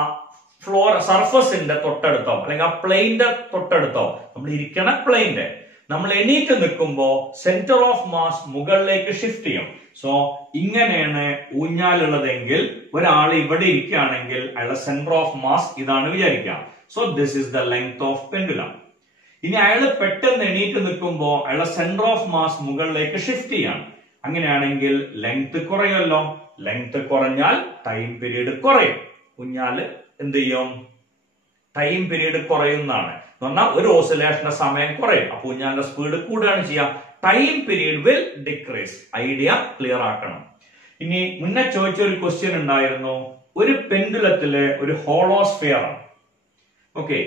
ഫ്ലോർ സർഫസിന്റെ തൊട്ടടുത്തോ അല്ലെങ്കിൽ ആ പ്ലെയിന്റെ തൊട്ടടുത്തോ, നമ്മൾ ഇരിക്കണ പ്ലെയിന്റെ, നമ്മൾ എണീറ്റ് നിൽക്കുമ്പോ സെന്റർ ഓഫ് മാസ് മുകളിലേക്ക് ഷിഫ്റ്റ് ചെയ്യും. സോ ഇങ്ങനെയാണ് ഊഞ്ഞാലുള്ളതെങ്കിൽ ഒരാൾ ഇവിടെ ഇരിക്കുകയാണെങ്കിൽ അയാളുടെ സെന്റർ ഓഫ് മാസ് ഇതാണ് വിചാരിക്കാം. So this is the length of pendulum. ഇനി അയാൾ പെട്ടെന്ന് എണീറ്റ് നിൽക്കുമ്പോ അയാളുടെ സെന്റർ ഓഫ് മാസ് മുകളിലേക്ക് ഷിഫ്റ്റ് ചെയ്യാം. അങ്ങനെയാണെങ്കിൽ ലെങ്ത് കുറയുമല്ലോ. ലെങ്ത് കുറഞ്ഞാൽ ടൈം പീരീഡ് കുറയും. ഊഞ്ഞാല് എന്ത് ചെയ്യും? ടൈം പീരീഡ് കുറയുന്നതാണ് എന്ന് പറഞ്ഞാൽ ഒരു ഓസിലേഷന്റെ സമയം കുറയും. അപ്പൊ ഊഞ്ഞാലിന്റെ സ്പീഡ് കൂടുകയാണ് ചെയ്യാം. Time period will decrease. Idea clear ആക്കണം. ഇനി മുന്നേ ചോദിച്ച ഒരു ക്വസ്റ്റ്യൻ ഉണ്ടായിരുന്നു. ഒരു പെൻഡുലത്തില് ഒരു ഹോളോസ്ഫിയർ ആണ്. ഓക്കെ,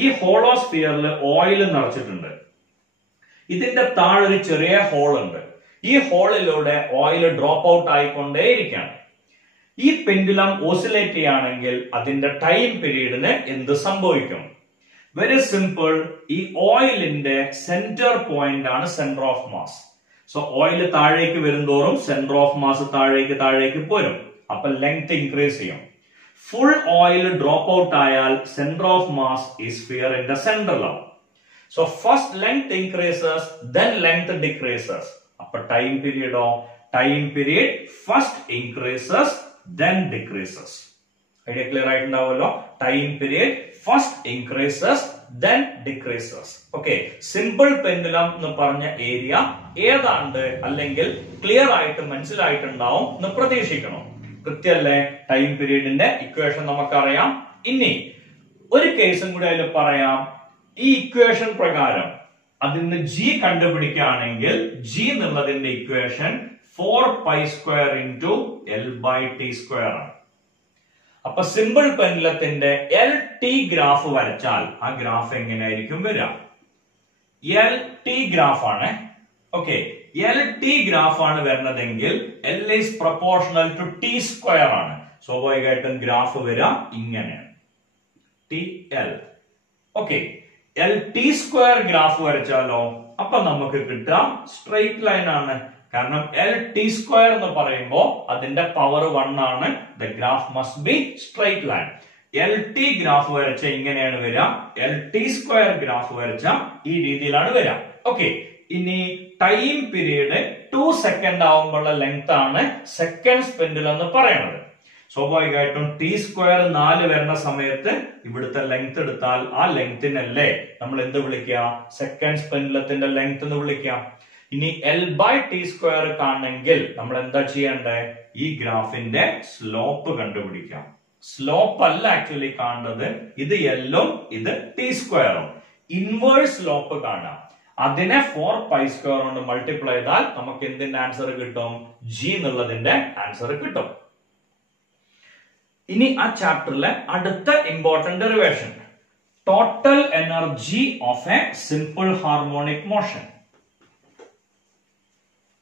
ഈ ഹോളോസ്ഫിയറിൽ ഓയിൽ നിറച്ചിട്ടുണ്ട്. ഇതിന്റെ താഴെ ഒരു ചെറിയ ഹോൾ ഉണ്ട്. ഈ ഹോളിലൂടെ ഓയിൽ ഡ്രോപ്പ് ഔട്ട് ആയിക്കൊണ്ടേയിരിക്കുകയാണ്. ഈ പെൻഡുലം ഓസിലേറ്റ് ചെയ്യുകയാണെങ്കിൽ അതിന്റെ ടൈം പീരീഡിന് എന്ത് സംഭവിക്കും? Very simple. ഈ ഓയിലിന്റെ സെന്റർ പോയിന്റ് ആണ് centre of mass. So oil താഴേക്ക് വരുന്തോറും സെന്റർ ഓഫ് മാസ് താഴേക്ക് പോരും. അപ്പൊ ലെങ്ത് ഇൻക്രീസ് ചെയ്യും. ഫുൾ ഓയിൽ ഡ്രോപ്പ് ഔട്ട് ആയാൽ centre of mass is sphere in the സെന്ററിലാണ്. So first length increases, then length decreases. അപ്പൊ ടൈം പീരീഡോ? Time period first increases then decreases. Idea clear ആയിട്ടുണ്ടാവുമല്ലോ. Time period first increases then decreases. Okay, simple pendulum എന്ന് പറഞ്ഞ area ഏതാണ്ട് അല്ലെങ്കിൽ clear ആയിട്ട് മനസ്സിലായിട്ടുണ്ടാവും എന്ന് പ്രതീക്ഷിക്കണം. കൃത്യല്ലേ? ടൈം പീരീഡിന്റെ ഇക്വേഷൻ നമുക്കറിയാം. ഇനി ഒരു കേസും കൂടി അതിൽ പറയാം. ഈ ഇക്വേഷൻ പ്രകാരം അതിന് G കണ്ടുപിടിക്കുകയാണെങ്കിൽ G എന്നുള്ളതിന്റെ equation 4 pi square into L by T square ആണ്. അപ്പൊ സിമ്പിൾ പെൻഡുലത്തിന്റെ എൽ ടി ഗ്രാഫ് വരച്ചാൽ ആ ഗ്രാഫ് എങ്ങനെയായിരിക്കും വരിക? എൽ ടി ഗ്രാഫ് ആണ്. ഓക്കെ, എൽ ടി ഗ്രാഫ് ആണ് വരുന്നതെങ്കിൽ L is proportional to T square ആണ്. സ്വാഭാവികമായിട്ടും ഗ്രാഫ് വരിക ഇങ്ങനെയാണ്, T L. Okay, L T square graph വരച്ചാലോ അപ്പൊ നമുക്ക് കിട്ടുക സ്ട്രെയിറ്റ് ലൈൻ ആണ്. കാരണം എൽ ടി സ്ക്വയർ എന്ന് പറയുമ്പോ അതിന്റെ പവർ 1 ആണ്. The graph must be straight line. L T graph വരച്ച ഇങ്ങനെയാണ് വരിക. എൽ ടി സ്ക്വയർ ഗ്രാഫ് വരച്ച ഈ രീതിയിലാണ് വരിക. ഓക്കെ, ഇനി ടൈം പീരീഡ് 2 സെക്കൻഡ് ആവുമ്പോഴുള്ള ലെങ്ത് ആണ് സെക്കൻഡ് പെൻഡുലം എന്ന് പറയുന്നത്. സ്വാഭാവികമായിട്ടും ടി സ്ക്വയർ 4 വരുന്ന സമയത്ത് ഇവിടുത്തെ ലെങ്ത് എടുത്താൽ ആ ലെങ്തിനല്ലേ നമ്മൾ എന്ത് വിളിക്കുക? സെക്കൻഡ് പെൻഡുലത്തിന്റെ ലെങ്ത് എന്ന് വിളിക്കുക. ഇനി എൽ ബൈ ടി സ്ക്വയർ കാണണമെങ്കിൽ നമ്മൾ എന്താ ചെയ്യേണ്ടത്? ഈ ഗ്രാഫിന്റെ സ്ലോപ്പ് കണ്ടുപിടിക്കാം. സ്ലോപ്പ് അല്ല ആക്ച്വലി കാണുന്നത്, ഇത് എല്ലും ഇത് ടി സ്ക്വയറും. ഇൻവേഴ്സ് സ്ലോപ്പ് കാണാം. അതിനെ 4 പൈ സ്ക്വയർ കൊണ്ട് മൾട്ടിപ്ലൈ ചെയ്താൽ നമുക്ക് എന്തിന്റെ ആൻസർ കിട്ടും? ജി എന്നുള്ളതിന്റെ ആൻസർ കിട്ടും. ഇനി ആ ചാപ്റ്ററിലെ അടുത്ത important derivation, total energy of A simple harmonic motion.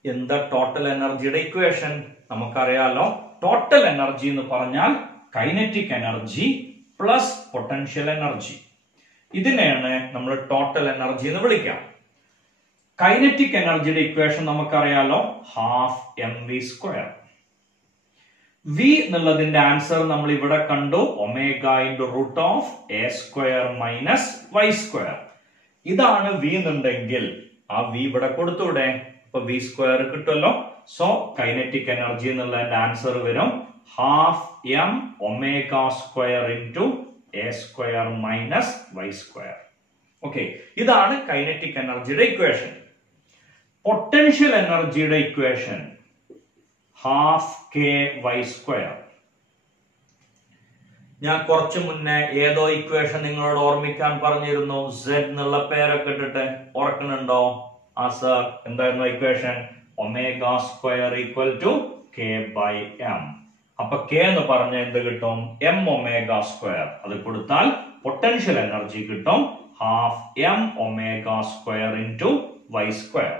എന്താ ടോട്ടൽ എനർജിയുടെ ഇക്വേഷൻ? നമുക്കറിയാലോ, ടോട്ടൽ എനർജി എന്ന് പറഞ്ഞാൽ kinetic energy plus potential energy. ഇതിനെയാണ് നമ്മൾ ടോട്ടൽ എനർജി എന്ന് വിളിക്കുക. കൈനറ്റിക് എനർജിയുടെ ഇക്വേഷൻ നമുക്കറിയാലോ, half M V square. V എന്നുള്ളതിന്റെ ആൻസർ നമ്മൾ ഇവിടെ കണ്ടു, omega into root of A square minus Y square. ഇതാണ് വി എന്നുണ്ടെങ്കിൽ ആ വി ഇവിടെ കൊടുത്തൂടെ? അപ്പൊ വി സ്ക്വയർ കിട്ടുമല്ലോ. സോ കൈനറ്റിക് എനർജി എന്നുള്ളതിന്റെ ആൻസർ വരും half M omega square into A square minus Y square. Okay, ഇതാണ് കൈനറ്റിക് എനർജിയുടെ ഇക്വേഷൻ. പൊട്ടൻഷ്യൽ എനർജിയുടെ equation half K Y square. ഞാൻ കുറച്ചു മുന്നേ ഏതോ ഇക്വേഷൻ നിങ്ങളോട് ഓർമ്മിക്കാൻ പറഞ്ഞിരുന്നു, Z എന്നുള്ള പേരൊക്കെ ഇട്ടിട്ട്. ഓർക്കണുണ്ടോ? ആ സർ, എന്തായിരുന്നു equation? Omega square equal to K by M. അപ്പൊ കെ എന്ന് പറഞ്ഞ എന്ത് കിട്ടും? M omega square. അത് കൊടുത്താൽ പൊട്ടൻഷ്യൽ എനർജി കിട്ടും half M omega square into Y square.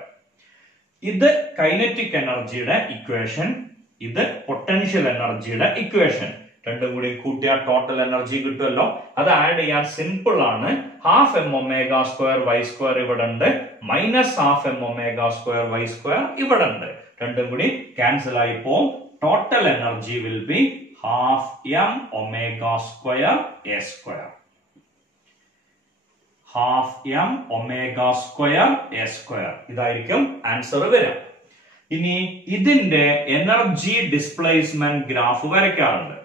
ഇത് കൈനറ്റിക് എനർജിയുടെ ഇക്വേഷൻ, ഇത് പൊട്ടൻഷ്യൽ എനർജിയുടെ ഇക്വേഷൻ. രണ്ടും കൂടി കൂട്ടിയാൽ ടോട്ടൽ എനർജി കിട്ടുമല്ലോ. അത് ആഡ് ചെയ്യാൻ സിമ്പിൾ ആണ്. Half M omega square Y square ഇവിടെ ഉണ്ട്, minus half M omega square Y square ഇവിടെ ഉണ്ട്. രണ്ടും കൂടി ക്യാൻസൽ ആയി പോവും. Total energy will be half M omega square A square. Half M omega square A square. ഇതായിരിക്കും ആൻസർ വരിക. ഇനി ഇതിന്റെ എനർജി ഡിസ്പ്ലേസ്മെന്റ് ഗ്രാഫ് വരയ്ക്കാറുണ്ട്.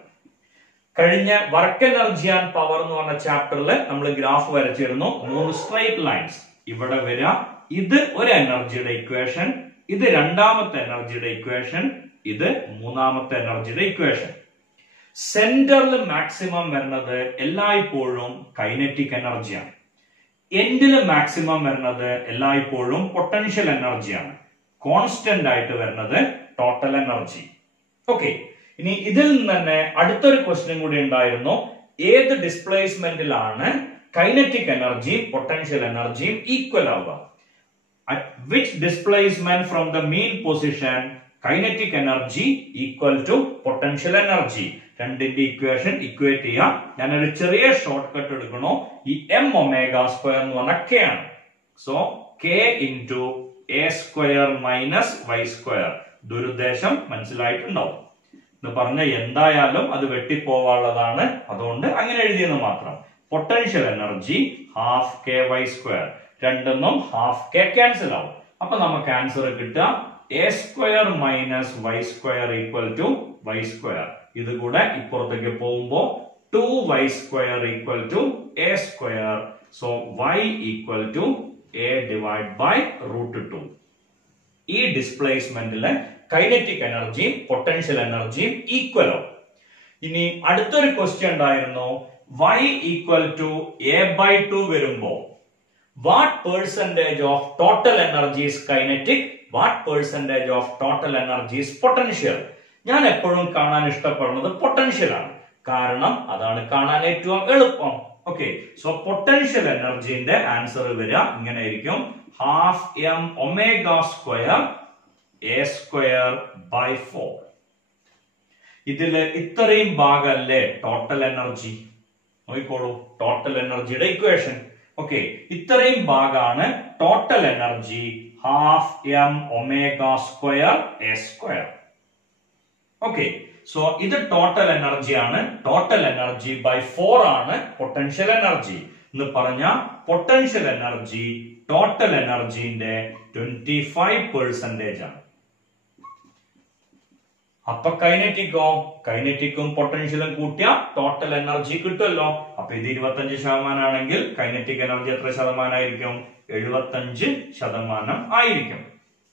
കഴിഞ്ഞ വർക്ക് എനർജി ആൻഡ് പവർ എന്ന് പറഞ്ഞ ചാപ്റ്ററിൽ നമ്മൾ ഗ്രാഫ് വരച്ചിരുന്നു, 3 സ്ട്രൈറ്റ് ലൈൻസ്. ഇവിടെ വരിക, ഇത് ഒരു എനർജിയുടെ ഇക്വേഷൻ, ഇത് രണ്ടാമത്തെ എനർജിയുടെ ഇക്വേഷൻ, ഇത് മൂന്നാമത്തെ എനർജിയുടെ ഇക്വേഷൻ. സെന്ററിൽ മാക്സിമം വരുന്നത് എല്ലായ്പ്പോഴും കൈനറ്റിക് എനർജിയാണ്. എൻഡില് മാക്സിമം വരുന്നത് എല്ലായ്പ്പോഴും പൊട്ടൻഷ്യൽ എനർജിയാണ്. കോൺസ്റ്റന്റ് ആയിട്ട് വരുന്നത് ടോട്ടൽ എനർജി. ഓക്കെ, ഇനി ഇതിൽ നിന്ന് തന്നെ അടുത്തൊരു ക്വസ്റ്റ്യൻ കൂടി ഉണ്ടായിരുന്നു. ഏത് ഡിസ്പ്ലേസ്മെന്റിലാണ് കൈനറ്റിക് എനർജിയും പൊട്ടൻഷ്യൽ എനർജിയും ഈക്വൽ ആവുക? At which displacement from the mean position kinetic energy equal to potential energy? രണ്ടിന്റെ ഇക്വേഷൻ ഇക്വേറ്റ് ചെയ്യാം. ഞാനൊരു ചെറിയ ഷോർട്ട് കട്ട് എടുക്കണോ. ഈ എം ഒമേഗ സ്ക്വയർ എന്ന് പറഞ്ഞാൽ കെ ആണ്. So K into A square minus Y square. ദുരുദ്ദേശം മനസ്സിലായിട്ടുണ്ടാവും എന്ന് പറഞ്ഞ എന്തായാലും അത് വെട്ടിപ്പോവാനുള്ളതാണ്, അതുകൊണ്ട് അങ്ങനെ എഴുതിയെന്ന് മാത്രം. Potential energy half K Y square. രണ്ടെന്നും ഹാഫ് കെ ക്യാൻസൽ ആവും. അപ്പൊ നമുക്ക് ആൻസർ കിട്ടുക A square minus Y square equal to Y square. ഇത് കൂടെ ഇപ്പുറത്തേക്ക് പോകുമ്പോ 2y square equal to A square. So y equal to a divide by √2. ഈ ഡിസ്പ്ലേസ്മെന്റിലെ കൈനറ്റിക് എനർജിയും പൊട്ടൻഷ്യൽ എനർജിയും ഈക്വൽ ആവും. ഇനി അടുത്തൊരു ക്വസ്റ്റ്യൻ ഉണ്ടായിരുന്നു, y ഈക്വൽ ടു a/2 വരുമ്പോ what percentage of total energy is kinetic, what percentage of total energy is potential? ഞാൻ എപ്പോഴും കാണാൻ ഇഷ്ടപ്പെടുന്നത് പൊട്ടൻഷ്യൽ ആണ്, കാരണം അതാണ് കാണാൻ ഏറ്റവും എളുപ്പം. ഓക്കെ, സോ പൊട്ടൻഷ്യൽ എനർജിന്റെ ആൻസർ വരിക ഇങ്ങനെ ആയിരിക്കും, half M omega square A square by 4. ഇതില് ഇത്രയും ഭാഗമല്ലേ ടോട്ടൽ എനർജി? നോക്കിക്കോളൂ, ടോട്ടൽ എനർജിയുടെ ഇക്വേഷൻ. ഓക്കെ, ഇത്രയും ഭാഗമാണ് total energy, half M omega square A square. Okay, so ഇത് ടോട്ടൽ എനർജി ആണ്. ടോട്ടൽ എനർജി ബൈ 4 ആണ് പൊട്ടൻഷ്യൽ എനർജി എന്ന് പറഞ്ഞ പൊട്ടൻഷ്യൽ എനർജി ടോട്ടൽ എനർജിന്റെ 25% ആണ്. അപ്പൊ കൈനറ്റിക്കും പൊട്ടൻഷ്യലും കൂട്ടിയ ടോട്ടൽ എനർജി കിട്ടുമല്ലോ. അപ്പൊ ഇത് 25% ആണെങ്കിൽ കൈനറ്റിക് എനർജി എത്ര ശതമാനമായിരിക്കും? 75% ആയിരിക്കും.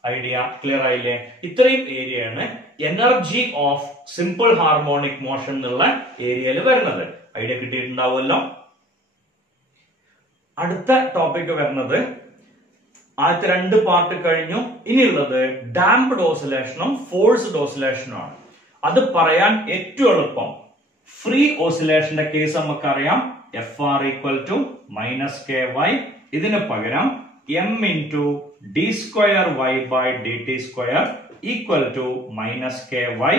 ഐഡിയ ക്ലിയർ ആയില്ലേ? ഇത്രയും ഏരിയയാണ് energy of simple harmonic motion എന്നുള്ള ഏരിയയിൽ വരുന്നത്. ഐഡിയ കിട്ടിയിട്ടുണ്ടാവുമല്ലോ. അടുത്ത ടോപ്പിക് വരുന്നത് ആദ്യത്തെ 2 പാർട്ട് കഴിഞ്ഞു. ഇനിയുള്ളത് ഡാംപ്ഡ് ഓസിലേഷനും ഫോഴ്സ്ഡ് ഓസിലേഷനും ആണ്. അത് പറയാൻ ഏറ്റവും എളുപ്പം ഫ്രീ ഓസിലേഷന്റെ കേസ് നമുക്കറിയാം, FR = -KY. ഇതിന് പകരം m × d²y/dt² = -KY.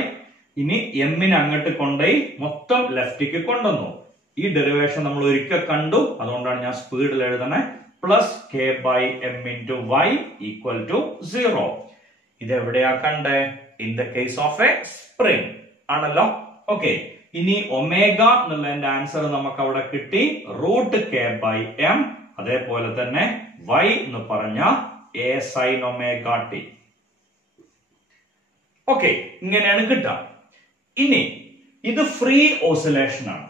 ഇനി m-നെ അങ്ങോട്ട് കൊണ്ടുപോയി മൊത്തം ലെഫ്റ്റിക്ക് കൊണ്ടുവന്നു. ഈ ഡെറിവേഷൻ നമ്മൾ ഒരിക്കൽ കണ്ടു, അതുകൊണ്ടാണ് ഞാൻ സ്പീഡിൽ എഴുതണേ. +K/m × y = 0. ഇതെവിടെയാ കണ്ടേ? In the case of a spring ആണല്ലോ. ഓക്കെ, ഇനി ഒമേഗ എന്നുള്ളതിന്റെ ആൻസർ നമുക്ക് അവിടെ കിട്ടി, √K/m. അതേപോലെ തന്നെ y എന്ന് പറഞ്ഞ a sin ωt. ഓക്കെ, ഇങ്ങനെയാണ് കിട്ടുക. ഇനി ഇത് ഫ്രീ ഓസിലേഷൻ ആണ്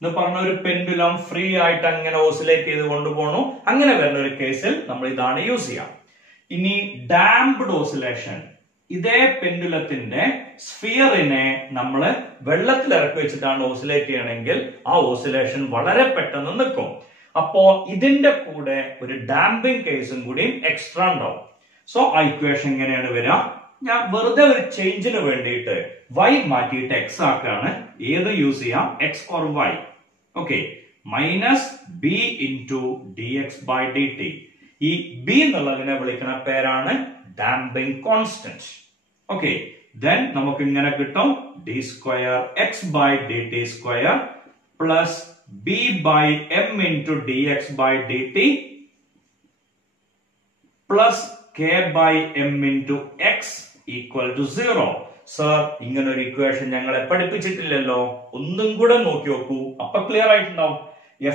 എന്ന് പറഞ്ഞ ഒരു പെൻഡുലം ഫ്രീ ആയിട്ട് അങ്ങനെ ഓസിലേറ്റ് ചെയ്ത് കൊണ്ടുപോകണു. അങ്ങനെ വരുന്ന ഒരു കേസിൽ നമ്മൾ ഇതാണ് യൂസ് ചെയ്യാം. ഇനി ഡാംപ്ഡ് ഓസിലേഷൻ, ഇതേ പെൻഡുലത്തിന്റെ സ്ഫിയറിനെ നമ്മൾ വെള്ളത്തിൽ ഇറക്കി വെച്ചിട്ടാണ് ഓസിലേറ്റ് ചെയ്യണമെങ്കിൽ ആ ഓസിലേഷൻ വളരെ പെട്ടെന്ന് നിൽക്കും. അപ്പോ ഇതിന്റെ കൂടെ ഒരു ഡാമ്പിംഗ് കേസും കൂടി എക്സ്ട്രാ ഉണ്ടാവും. സോ ആ ഇക്വേഷൻ ഇങ്ങനെയാണ് വരിക. ഞാൻ വെറുതെ ഒരു ചേഞ്ചിന് വേണ്ടിയിട്ട് y മാറ്റിയിട്ട് x ആക്കാണ്. ഏത് യൂസ് ചെയ്യാം? x or y. Okay, -b × dx/dt. ഈ b എന്നുള്ളതിനെ വിളിക്കുന്ന പേരാണ് ഡാമ്പിംഗ് കോൺസ്റ്റന്റ്. ഓക്കെ, ദെൻ നമുക്ക് ഇങ്ങനെ കിട്ടും d²x/dt² b/m × dx/dt K/m × x = 0. Sir, ഇങ്ങനെ ഒരു ഇക്വേഷൻ ഞങ്ങളെ പഠിപ്പിച്ചിട്ടില്ലല്ലോ. ഒന്നും കൂടെ നോക്കി നോക്കൂ, അപ്പൊ ക്ലിയർ ആയിട്ടുണ്ടാവും.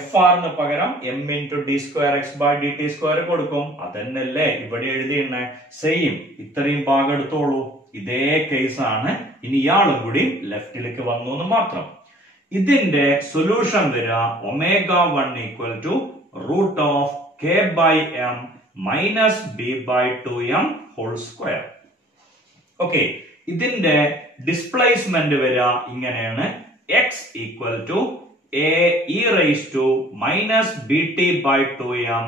FR ന് പകരം m × d²x/dt² കൊടുക്കും. അതന്നെയല്ലേ ഇവിടെ എഴുതിയിരുന്നെ. സെയിം ഇത്രയും ഭാഗം എടുത്തോളൂ. ഇതേ കേസ് ആണ്. ഇനി ഇയാളും കൂടി ലെഫ്റ്റിലേക്ക് വന്നു എന്ന് മാത്രം. ഇതിന്റെ സൊല്യൂഷൻ വരിക ω1 = √K/m -b/2m². ഓക്കെ, ഇതിന്റെ ഡിസ്പ്ലേസ്മെന്റ് വരിക ഇങ്ങനെയാണ്, x = a e−bt/2m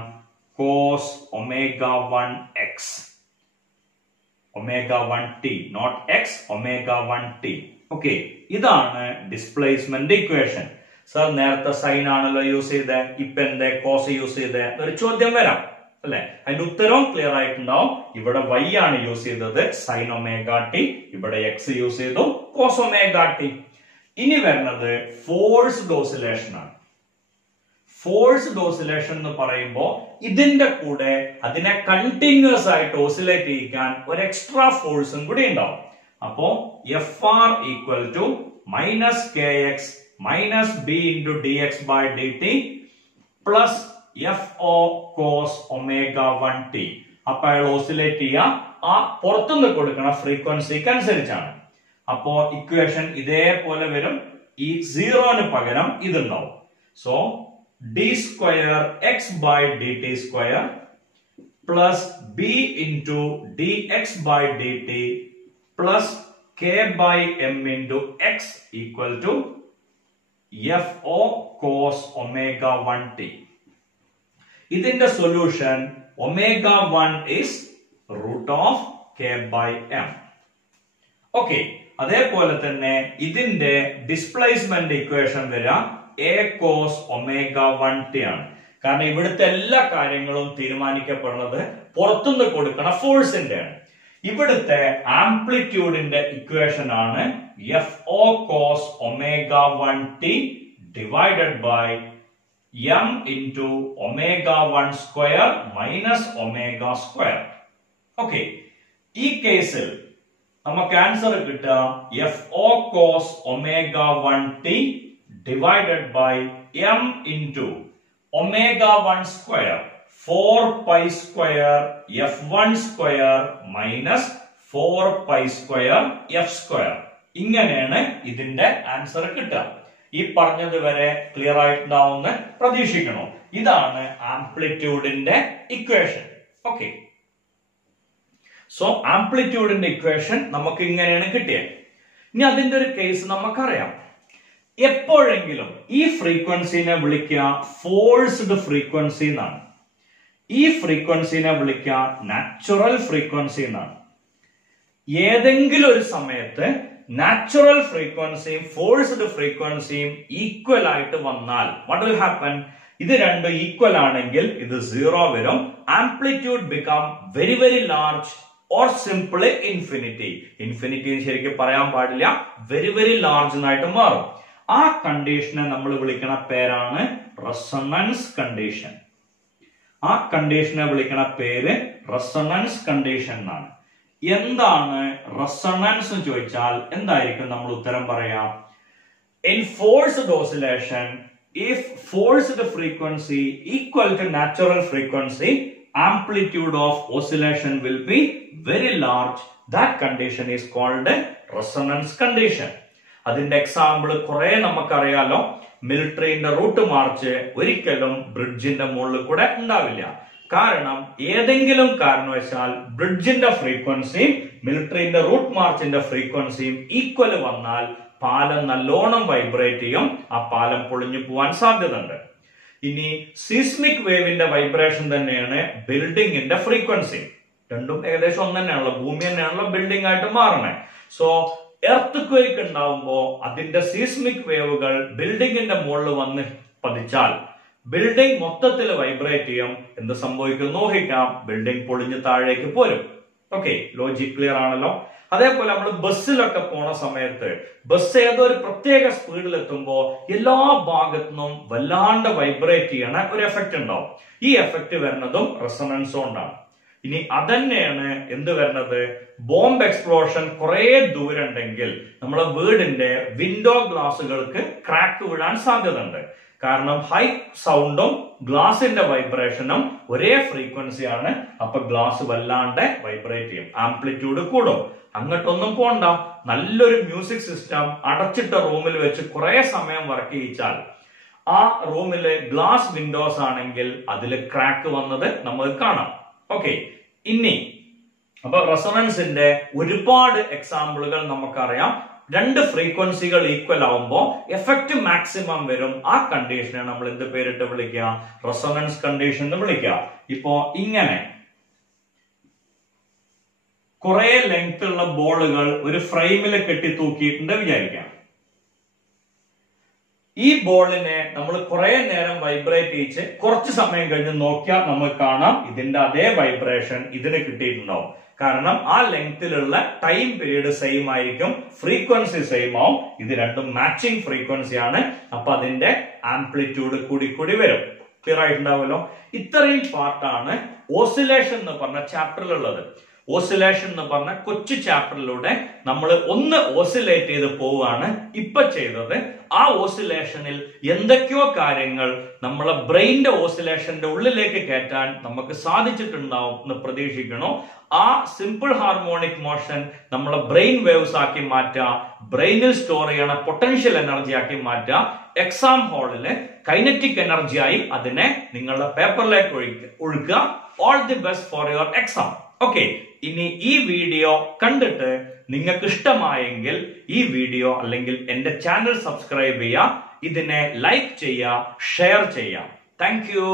cos ω1x. ω1t, not x, ω1t. Okay, ഇതാണ് ഡിസ്പ്ലേസ്മെന്റ് ഇക്വേഷൻ. സർ, നേരത്തെ സൈൻ ആണല്ലോ യൂസ് ചെയ്തേ, ഇപ്പൊ എന്തേ കോസ് യൂസ് ചെയ്തേ? ഒരു ചോദ്യം വരാം അല്ലെ? അതിന്റെ ഉത്തരവും ക്ലിയർ ആയിട്ടുണ്ടാവും. ഇവിടെ y ആണ് യൂസ് ചെയ്തത്, sin ωt. ഇവിടെ x യൂസ് ചെയ്തു, cos ωt. ഇനി വരുന്നത് ഫോഴ്സ്ഡ് ഓസിലേഷൻ ആണ്. ഫോഴ്സ്ഡ് ഓസിലേഷൻ എന്ന് പറയുമ്പോൾ ഇതിന്റെ കൂടെ അതിനെ കണ്ടിന്യൂസ് ആയിട്ട് ഓസിലേറ്റ് ചെയ്യിക്കാൻ ഒരു എക്സ്ട്രാ ഫോഴ്സും കൂടി ഉണ്ടാവും. അപ്പോ FR = -kx - b × dx/dt FO cos ω1t. അപ്പൊ അയാൾ ഓസിലേറ്റ് ചെയ്യുക ആ പുറത്തുനിന്ന് കൊടുക്കുന്ന ഫ്രീക്വൻസിക്ക് അനുസരിച്ചാണ്. അപ്പോ ഇക്വേഷൻ ഇതേപോലെ വരും. ഈ 0ന് പകരം ഇതുണ്ടാവും. So d²x/dt² b × dx/dt K/m × x = FO cos ω1t. ഇതിന്റെ solution ω1 is root of k by m. Okay, അതേപോലെ തന്നെ ഇതിന്റെ ഡിസ്പ്ലേസ്മെന്റ് ഇക്വേഷൻ വരാം a cos omega 1t ആണ്. കാരണം ഇവിടുത്തെ എല്ലാ കാര്യങ്ങളും തീരുമാനിക്കപ്പെടുന്നത് പുറത്തുനിന്ന് കൊടുക്കണ ഫോഴ്സിന്റെ ആണ്. ഇവിടുത്തെ ആംപ്ലിറ്റ്യൂഡിന്റെ ഇക്വേഷൻ ആണ് FO cos omega 1t divided by m into omega 1 square minus omega square. Okay, ഈ കേസിൽ നമുക്ക് ആൻസർ കിട്ടുക FO cos omega 1t divided by m into omega 1 square 4 pi square f1 square minus 4 pi square f square. ഇങ്ങനെയാണ് ഇതിന്റെ answer കിട്ടുക. ഈ പറഞ്ഞത് വരെ ക്ലിയർ ആയിട്ടുണ്ടാവുമെന്ന് പ്രതീക്ഷിക്കണം. ഇതാണ് ആംപ്ലിറ്റ്യൂഡിന്റെ ഇക്വേഷൻ. ഓക്കെ, സോ ആംപ്ലിറ്റ്യൂഡിന്റെ ഇക്വേഷൻ നമുക്ക് ഇങ്ങനെയാണ് കിട്ടിയത്. ഇനി അതിന്റെ ഒരു കേസ് നമുക്കറിയാം. എപ്പോഴെങ്കിലും ഈ ഫ്രീക്വൻസിനെ വിളിക്കുക ഫോഴ്സ്ഡ് ഫ്രീക്വൻസി എന്നാണ്. ഈ ഫ്രീക്വൻസിനെ വിളിക്കുക നാച്ചുറൽ ഫ്രീക്വൻസി എന്നാണ്. ഏതെങ്കിലും ഒരു സമയത്ത് നാച്ചുറൽ ഫ്രീക്വൻസിയും ഫോഴ്സ്ഡ് ഫ്രീക്വൻസിയും ഈക്വൽ ആയിട്ട് വന്നാൽ വാട്ട് വിൽ ഹാപ്പൻ? ഇത് രണ്ടും ഈക്വൽ ആണെങ്കിൽ ഇത് 0 വരും. Amplitude become very very large or simple infinity. Infinity ശരിക്കും പറയാൻ പാടില്ല, വെരി വെരി ലാർജ് എന്നായിട്ട് മാറും. ആ കണ്ടീഷനെ നമ്മൾ വിളിക്കണ പേരാണ് റെസൊണൻസ് കണ്ടീഷൻ. ആ കണ്ടീഷനെ വിളിക്കണ പേര് റെസൊണൻസ് കണ്ടീഷൻ എന്നാണ്. എന്താണ് റെസൊണൻസ് എന്ന് ചോദിച്ചാൽ എന്തായിരിക്കും നമ്മൾ ഉത്തരം പറയാം? In forced oscillation, if forced frequency equal to natural frequency, amplitude of oscillation will be very large. That condition is called resonance condition. അതിന്റെ എക്സാമ്പിൾ കുറെ നമുക്കറിയാലോ. മിലിറ്ററിന്റെ റൂട്ട് മാർച്ച് ഒരിക്കലും ബ്രിഡ്ജിന്റെ മുകളിൽ കൂടെ ഉണ്ടാവില്ല. കാരണം ഏതെങ്കിലും കാരണവശാൽ ബ്രിഡ്ജിന്റെ ഫ്രീക്വൻസിയും മിലിറ്ററിന്റെ റൂട്ട് മാർച്ചിന്റെ ഫ്രീക്വൻസിയും ഈക്വൽ വന്നാൽ പാലം നല്ലോണം വൈബ്രേറ്റ് ചെയ്യും. ആ പാലം പൊളിഞ്ഞു പോവാൻ സാധ്യതയുണ്ട്. ഇനി സീസ്മിക് വേവിന്റെ വൈബ്രേഷൻ തന്നെയാണ് ബിൽഡിങ്ങിന്റെ ഫ്രീക്വൻസി. രണ്ടും ഏകദേശം ഒന്ന് തന്നെയാണല്ലോ, ഭൂമി തന്നെയാണല്ലോ ബിൽഡിംഗ് ആയിട്ട് മാറണേ. സോ എർത്ത് ക്വേക്ക് ഉണ്ടാവുമ്പോ അതിന്റെ സീസ്മിക് വേവുകൾ ബിൽഡിങ്ങിന്റെ മുകളിൽ വന്ന് പതിച്ചാൽ ബിൽഡിംഗ് മൊത്തത്തിൽ വൈബ്രേറ്റ് ചെയ്യും. എന്ത് സംഭവിക്കും ഊഹിക്കാം? ബിൽഡിംഗ് പൊളിഞ്ഞ് താഴേക്ക് പോരും. ഓക്കെ, ലോജിക് ക്ലിയർ ആണല്ലോ. അതേപോലെ നമ്മൾ ബസ്സിലൊക്കെ പോണ സമയത്ത് ബസ് ഏതോ ഒരു പ്രത്യേക സ്പീഡിൽ എത്തുമ്പോ എല്ലാ ഭാഗത്തുനിന്നും വല്ലാണ്ട് വൈബ്രേറ്റ് ചെയ്യണ ഒരു എഫക്ട് ഉണ്ടാവും. ഈ എഫക്ട് വരുന്നതും റെസൊണൻസ് കൊണ്ടാണ്. ഇനി അതന്നെയാണ് എന്ത് വരുന്നത്? ബോംബ് എക്സ്പ്ലോഷൻ കുറെ ദൂരം ഉണ്ടെങ്കിൽ നമ്മളെ വീടിന്റെ വിൻഡോ ഗ്ലാസുകൾക്ക് ക്രാക്ക് വീഴാൻ സാധ്യത ഉണ്ട്. കാരണം ഹൈ സൗണ്ടും ഗ്ലാസിന്റെ വൈബ്രേഷനും ഒരേ ഫ്രീക്വൻസി ആണ്. അപ്പൊ ഗ്ലാസ് വല്ലാണ്ട് വൈബ്രേറ്റ് ചെയ്യും, ആംപ്ലിറ്റ്യൂഡ് കൂടും. അങ്ങോട്ടൊന്നും പോണ്ട, നല്ലൊരു മ്യൂസിക് സിസ്റ്റം അടച്ചിട്ട റൂമിൽ വെച്ച് കുറെ സമയം വർക്ക് ചെയ്യിച്ചാൽ ആ റൂമിലെ ഗ്ലാസ് വിൻഡോസ് ആണെങ്കിൽ അതിൽ ക്രാക്ക് വന്നത് നമുക്ക് കാണാം. ഓക്കെ, ഇനി അപ്പൊ റെസൊണൻസിന്റെ ഒരുപാട് എക്സാമ്പിളുകൾ നമുക്കറിയാം. രണ്ട് ഫ്രീക്വൻസികൾ ഈക്വൽ ആവുമ്പോ എഫക്റ്റ് മാക്സിമം വരും. ആ കണ്ടീഷനെ നമ്മൾ എന്ത് പേരിട്ട് വിളിക്കുക? റെസൊണൻസ് കണ്ടീഷൻ എന്ന് വിളിക്കുക. ഇപ്പോ ഇങ്ങനെ കുറെ ലെങ്ത് ഉള്ള ബോളുകൾ ഒരു ഫ്രെയിമിൽ കെട്ടി തൂക്കിയിട്ടുണ്ട് വിചാരിക്കാം. ഈ ബോളിനെ നമ്മൾ കുറെ നേരം വൈബ്രേറ്റ് ചെയ്യിച്ച് കുറച്ച് സമയം കഴിഞ്ഞ് നോക്കിയാൽ നമുക്ക് കാണാം ഇതിന്റെ അതേ വൈബ്രേഷൻ ഇതിന് കിട്ടിയിട്ടുണ്ടാവും. കാരണം ആ ലെങ്തിലുള്ള ടൈം പീരീഡ് സെയിം ആയിരിക്കും, ഫ്രീക്വൻസി സെയിം ആവും. ഇത് രണ്ടും മാച്ചിങ് ഫ്രീക്വൻസി ആണ്. അപ്പൊ അതിന്റെ ആംപ്ലിറ്റ്യൂഡ് കൂടി കൂടി വരും. ക്ലിയർ ആയിട്ടുണ്ടാവുമല്ലോ. ഇത്രയും പാർട്ടാണ് ഓസിലേഷൻ എന്ന് പറഞ്ഞ ചാപ്റ്ററിലുള്ളത്. ഓസിലേഷൻ എന്ന് പറഞ്ഞ കൊച്ചു ചാപ്റ്ററിലൂടെ നമ്മൾ ഒന്ന് ഓസിലേറ്റ് ചെയ്ത് പോവുകയാണ് ഇപ്പൊ ചെയ്തത്. ആ ഓസിലേഷനിൽ എന്തൊക്കെയോ കാര്യങ്ങൾ നമ്മളെ ബ്രെയിന്റെ ഓസിലേഷന്റെ ഉള്ളിലേക്ക് കയറ്റാൻ നമുക്ക് സാധിച്ചിട്ടുണ്ടാവും എന്ന് പ്രതീക്ഷിക്കണോ. ആ സിമ്പിൾ ഹാർമോണിക് മോഷൻ നമ്മളെ ബ്രെയിൻ വേവ്സ് ആക്കി മാറ്റുക, ബ്രെയിനിൽ സ്റ്റോർ ചെയ്യണ പൊട്ടൻഷ്യൽ എനർജി ആക്കി മാറ്റുക, എക്സാം ഹാളില് കൈനറ്റിക് എനർജി ആയി അതിനെ നിങ്ങളുടെ പേപ്പറിലേക്ക് ഒഴുക്കുക. All the best for your exam. Okay, ഇനി ഈ വീഡിയോ കണ്ടിട്ട് നിങ്ങൾക്ക് ഇഷ്ടമായെങ്കിൽ ഈ വീഡിയോ അല്ലെങ്കിൽ എന്റെ ചാനൽ സബ്സ്ക്രൈബ് ചെയ്യുക, ഇതിനെ ലൈക്ക് ചെയ്യുക, ഷെയർ ചെയ്യുക. Thank you.